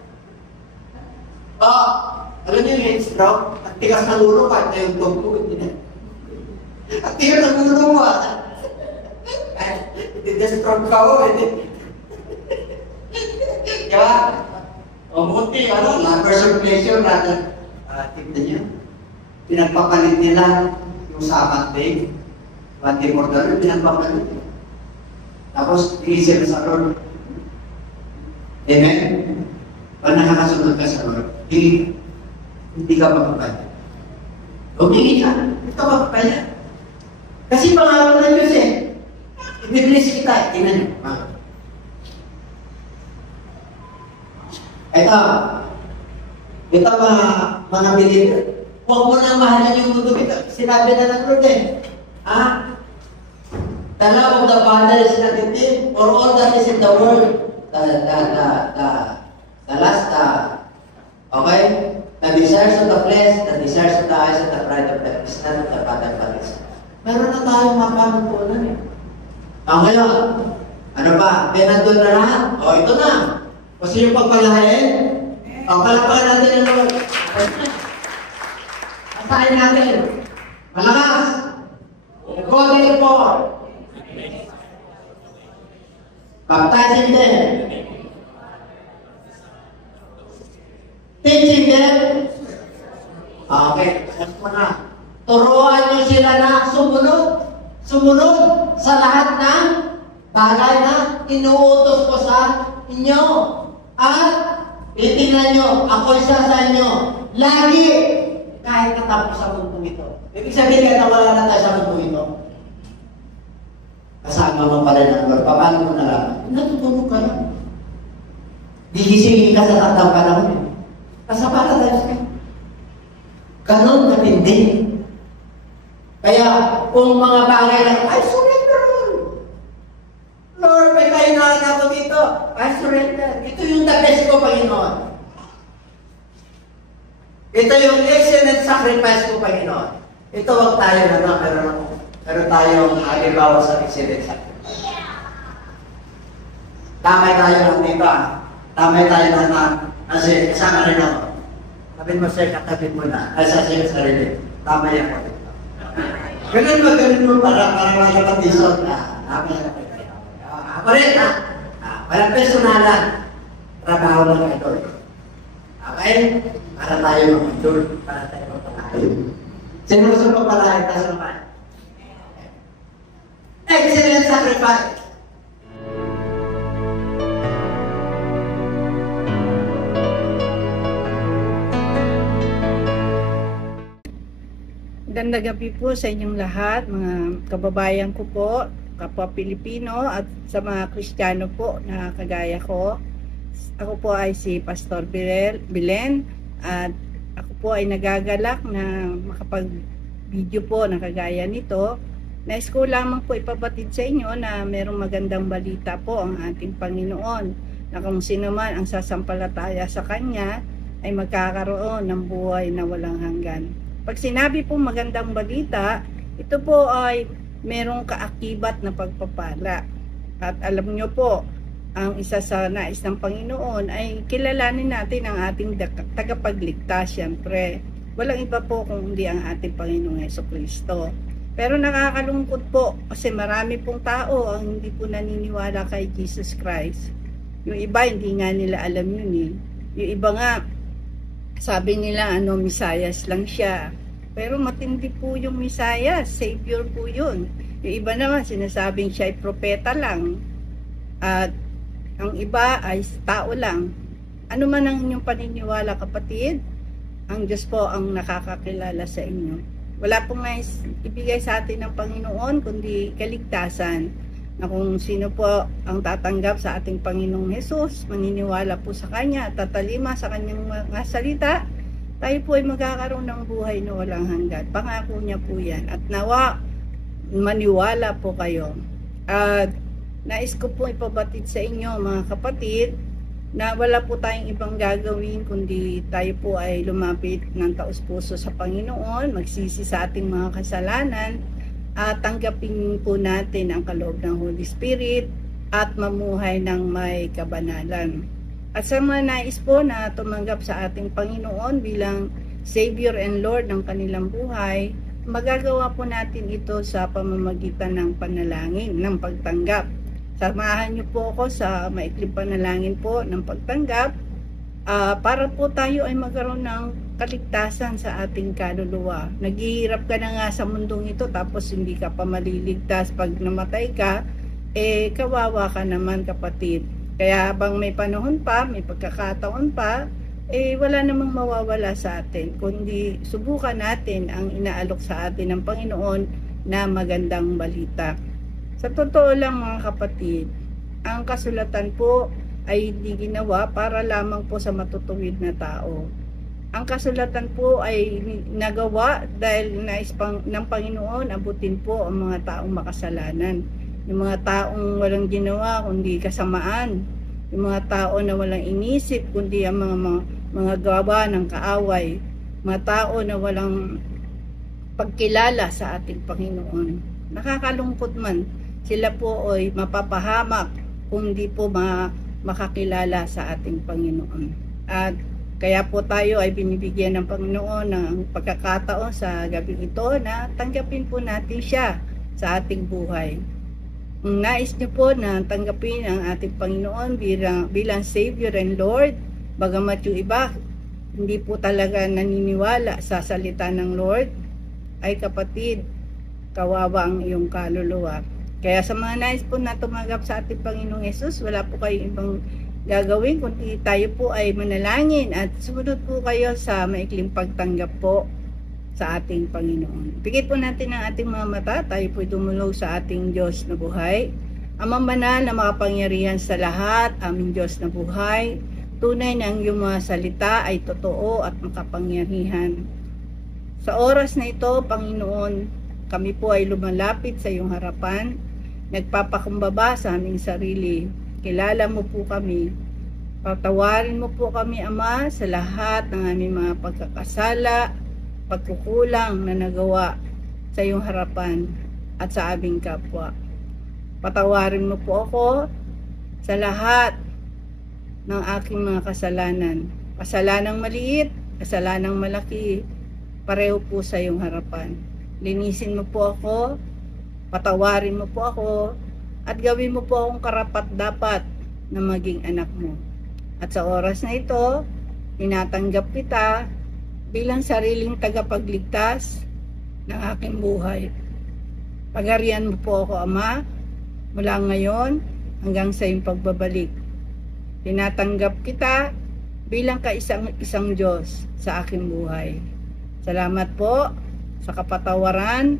Alam niyo yung straw, ang tigas ng ulo kahit na yung dog ko, hindi na. Ang tigas ng ulo mo, hindi-destroy ka mo, hindi. Di ba? Buti, lovers of pleasure, rather. Tignan niyo. Pinagpapalit nila yung Sabbath day, Monday morning, pinagpapalit nila. Tapos, iisip sa Lord. Amen? Pag nakakasunod ka sa Lord, hindi ka mapapaya. Humingi ka, hindi ka mapapaya. Kasi pangalan ng Diyos i-bless kita, tingnan niyo. Ito mga believer. Huwag mo nang mahalin yung mundo ito. Sinabi na ng Lord The love of the Father is not in thee, for all that is in the world, the last, okay? The desires of the flesh, the desires of the eyes, and the pride of life is not of the Father, but is. Meron na tayong mapanutunan ngayon, ano ba? Pinandun na lahat? Ito na. Kasi yung pagpalain, palapakan natin ang Lord. Asahin natin. Malakas. God is for. Baptizing them. Teaching them. Okay. Turuan nyo sila na sumunod sa lahat ng bagay na inuutos ko sa inyo. At titingnan nyo, ako isa sa inyo. Lagi, kahit natapos sa mundo ito. Ibig sabihin na wala na tayo sa mundo ito. Kasama mo pa rin ang Lord. Paano mo na lang? Natutulog ka lang. Gigisingin ka sa tatang panahon. Kasapala tayo siya. Ganon matindi. Kaya, kung mga bagay lang, ay surrender Lord, may kahinaan ako dito. I surrender. Ito yung the best ko, Panginoon. Ito yung excellent sacrifice ko, Panginoon. Ito wag tayo na pero tayong halimbawa sa excellent sacrifice. Tamay tayo lang dito Tamay tayo na kasi kasama rin ako. Sabihin mo sir, katabin mo na. Ay sa sarili. Tamay ako dito. Ganun mo para mga katisod. Tamay ako dito. Ako rin walang personalan. Trabaho lang ito. Okay? Para tayo mag-endure. Para tayo magpapalain. Sino gusto magpapalain? Taas naman. Excellent sacrifice. Magandang gabi po sa inyong lahat, mga kababayan ko po, kapwa Pilipino at sa mga Kristiyano po na kagaya ko. Ako po ay si Pastor Belen at ako po ay nagagalak na makapag-video po na kagaya nito. Nais ko lamang po ipabatid sa inyo na merong magandang balita po ang ating Panginoon, na kung sino man ang sasampalataya sa Kanya ay magkakaroon ng buhay na walang hanggan. Pag sinabi po magandang balita, ito po ay merong kaakibat na pagpapala. At alam nyo po, ang isa sa nais ng Panginoon ay kilalanin natin ang ating tagapagligtas. Siyempre, walang iba po kung hindi ang ating Panginoong Jesucristo. Pero nakakalungkot po kasi marami pong tao ang hindi po naniniwala kay Jesus Christ. Yung iba hindi nga nila alam yun eh. Yung iba nga, sabi nila Mesias lang siya. Pero matindi po yung Mesias, Savior po yun. Yung iba naman sinasabing siya ay propeta lang. At ang iba ay tao lang. Ano man ang inyong paniniwala, kapatid, ang Diyos po ang nakakakilala sa inyo. Wala pong nais ibigay sa atin ng Panginoon kundi kaligtasan, na kung sino po ang tatanggap sa ating Panginoong Hesus, maniniwala po sa Kanya at tatalima sa Kanyang mga salita, tayo po ay magkakaroon ng buhay na walang hanggan. Pangako niya po yan. At nawa, maniwala po kayo. At nais ko po ipabatid sa inyo, mga kapatid, na wala po tayong ibang gagawin kundi tayo po ay lumapit ng taos-puso sa Panginoon, magsisi sa ating mga kasalanan, at tanggapin po natin ang kaloob ng Holy Spirit at mamuhay ng may kabanalan. At sa mga nais po na tumanggap sa ating Panginoon bilang Savior and Lord ng kanilang buhay, magagawa po natin ito sa pamamagitan ng panalangin, ng pagtanggap. Samahan niyo po ako sa maikling panalangin po ng pagtanggap para po tayo ay magkaroon ng kaligtasan sa ating kaluluwa. Naghihirap ka na nga sa mundong ito tapos hindi ka pa maliligtas. Pag namatay ka, kawawa ka naman, kapatid. Kaya habang may panahon pa, may pagkakataon pa, wala namang mawawala sa atin, kundi subukan natin ang inaalok sa atin ng Panginoon na magandang balita. Sa totoo lang, mga kapatid, ang kasulatan po ay hindi ginawa para lamang po sa matutuwid na tao. Ang kasulatan po ay nagawa dahil nais ng Panginoon abutin po ang mga taong makasalanan. Yung mga taong walang ginawa kundi kasamaan. Yung mga tao na walang inisip kundi ang mga gawa ng kaaway. Mga tao na walang pagkilala sa ating Panginoon. Nakakalungkot man, sila po ay mapapahamak kung di po makakilala sa ating Panginoon. At kaya po tayo ay binibigyan ng Panginoon ng pagkakataon sa gabi ito na tanggapin po natin siya sa ating buhay. Kung nais niyo po na tanggapin ang ating Panginoon bilang Savior and Lord, bagamat yung iba hindi po talaga naniniwala sa salita ng Lord, ay kapatid, kawawa ang iyong kaluluwa. Kaya sa mga nais po na tumanggap sa ating Panginoong Hesus, wala po kayong ibang gagawin kundi tayo po ay manalangin at sumunod po kayo sa maikling pagtanggap po sa ating Panginoon. Pikit po natin ang ating mga mata, tayo po dumulog sa ating Diyos na buhay. Amang banal na makapangyarihan sa lahat, aming Diyos na buhay, tunay na ang iyong mga salita ay totoo at makapangyarihan. Sa oras na ito, Panginoon, kami po ay lumalapit sa iyong harapan, nagpapakumbaba sa aming sarili. Kilala mo po kami. Patawarin mo po kami, Ama, sa lahat ng aming mga pagkakasala, pagkukulang na nagawa sa iyong harapan at sa aming kapwa. Patawarin mo po ako sa lahat ng aking mga kasalanan. Kasalanang maliit, kasalanang malaki, pareho po sa iyong harapan. Linisin mo po ako, patawarin mo po ako, at gawin mo po akong karapat-dapat na maging anak mo. At sa oras na ito, tinatanggap kita bilang sariling tagapagligtas ng aking buhay. Pagarian mo po ako, Ama, mula ngayon hanggang sa iyong pagbabalik. Tinatanggap kita bilang isang Diyos sa aking buhay. Salamat po sa kapatawaran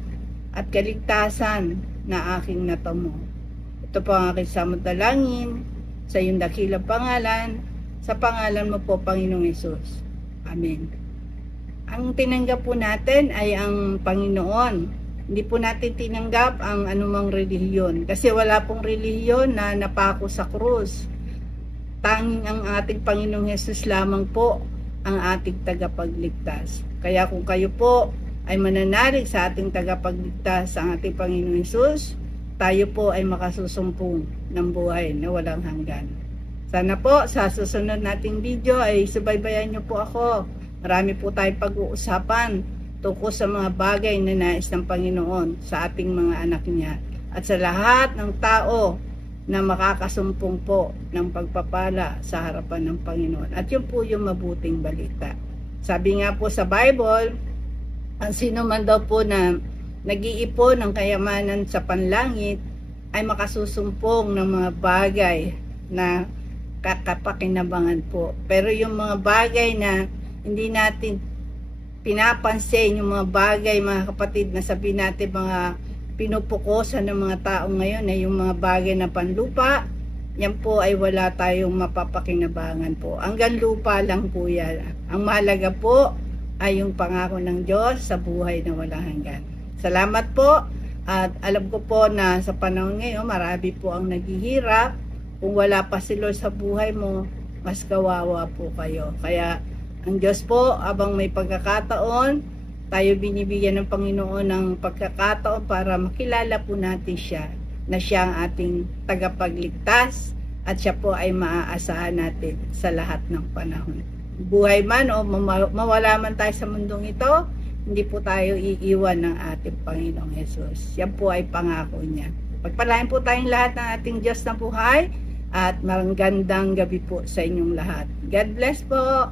at kaligtasan na aking natamo. Ito po ang aking samudalangin sa iyong dakilang pangalan, sa pangalan mo po, Panginoong Hesus. Amen. Ang tinanggap po natin ay ang Panginoon. Hindi po natin tinanggap ang anumang relihiyon kasi wala pong relihiyon na napako sa krus. Tanging ang ating Panginoong Hesus lamang po ang ating tagapagligtas. Kaya kung kayo po ay mananalig sa ating tagapagligtas, ang ating Panginoong Hesus, tayo po ay makasusumpong ng buhay na walang hanggan. Sana po sa susunod nating video ay subaybayan niyo po ako. Marami po tayong pag-uusapan tungkol sa mga bagay na nais ng Panginoon sa ating mga anak niya at sa lahat ng tao na makakasumpong po ng pagpapala sa harapan ng Panginoon. At yun po yung mabuting balita. Sabi nga po sa Bible, ang sino man daw po na nag-iipon ng kayamanan sa panlangit ay makasusumpong ng mga bagay na kakapakinabangan po. Pero yung mga bagay na hindi natin pinapansin, yung mga bagay, mga kapatid, na sabihin natin mga pinupukosan ng mga tao ngayon ay yung mga bagay na panlupa, yan po ay wala tayong mapapakinabangan po. Hanggang lupa lang po yan. Ang mahalaga po ay yung pangako ng Diyos sa buhay na walang hanggan. Salamat po, at alam ko po na sa panahon ngayon marami po ang naghihirap. Kung wala pa si Lord sa buhay mo, mas kawawa po kayo. Kaya ang Diyos po, abang may pagkakataon, tayo binibigyan ng Panginoon ng pagkakataon para makilala po natin siya, na siya ang ating tagapagligtas, at siya po ay maaasahan natin sa lahat ng panahon. Buhay man o mawala man tayo sa mundong ito, hindi po tayo iiwan ng ating Panginoong Hesus. Yan po ay pangako niya. Pagpalain po tayong lahat ng ating Diyos na buhay, at magandang gabi po sa inyong lahat. God bless po!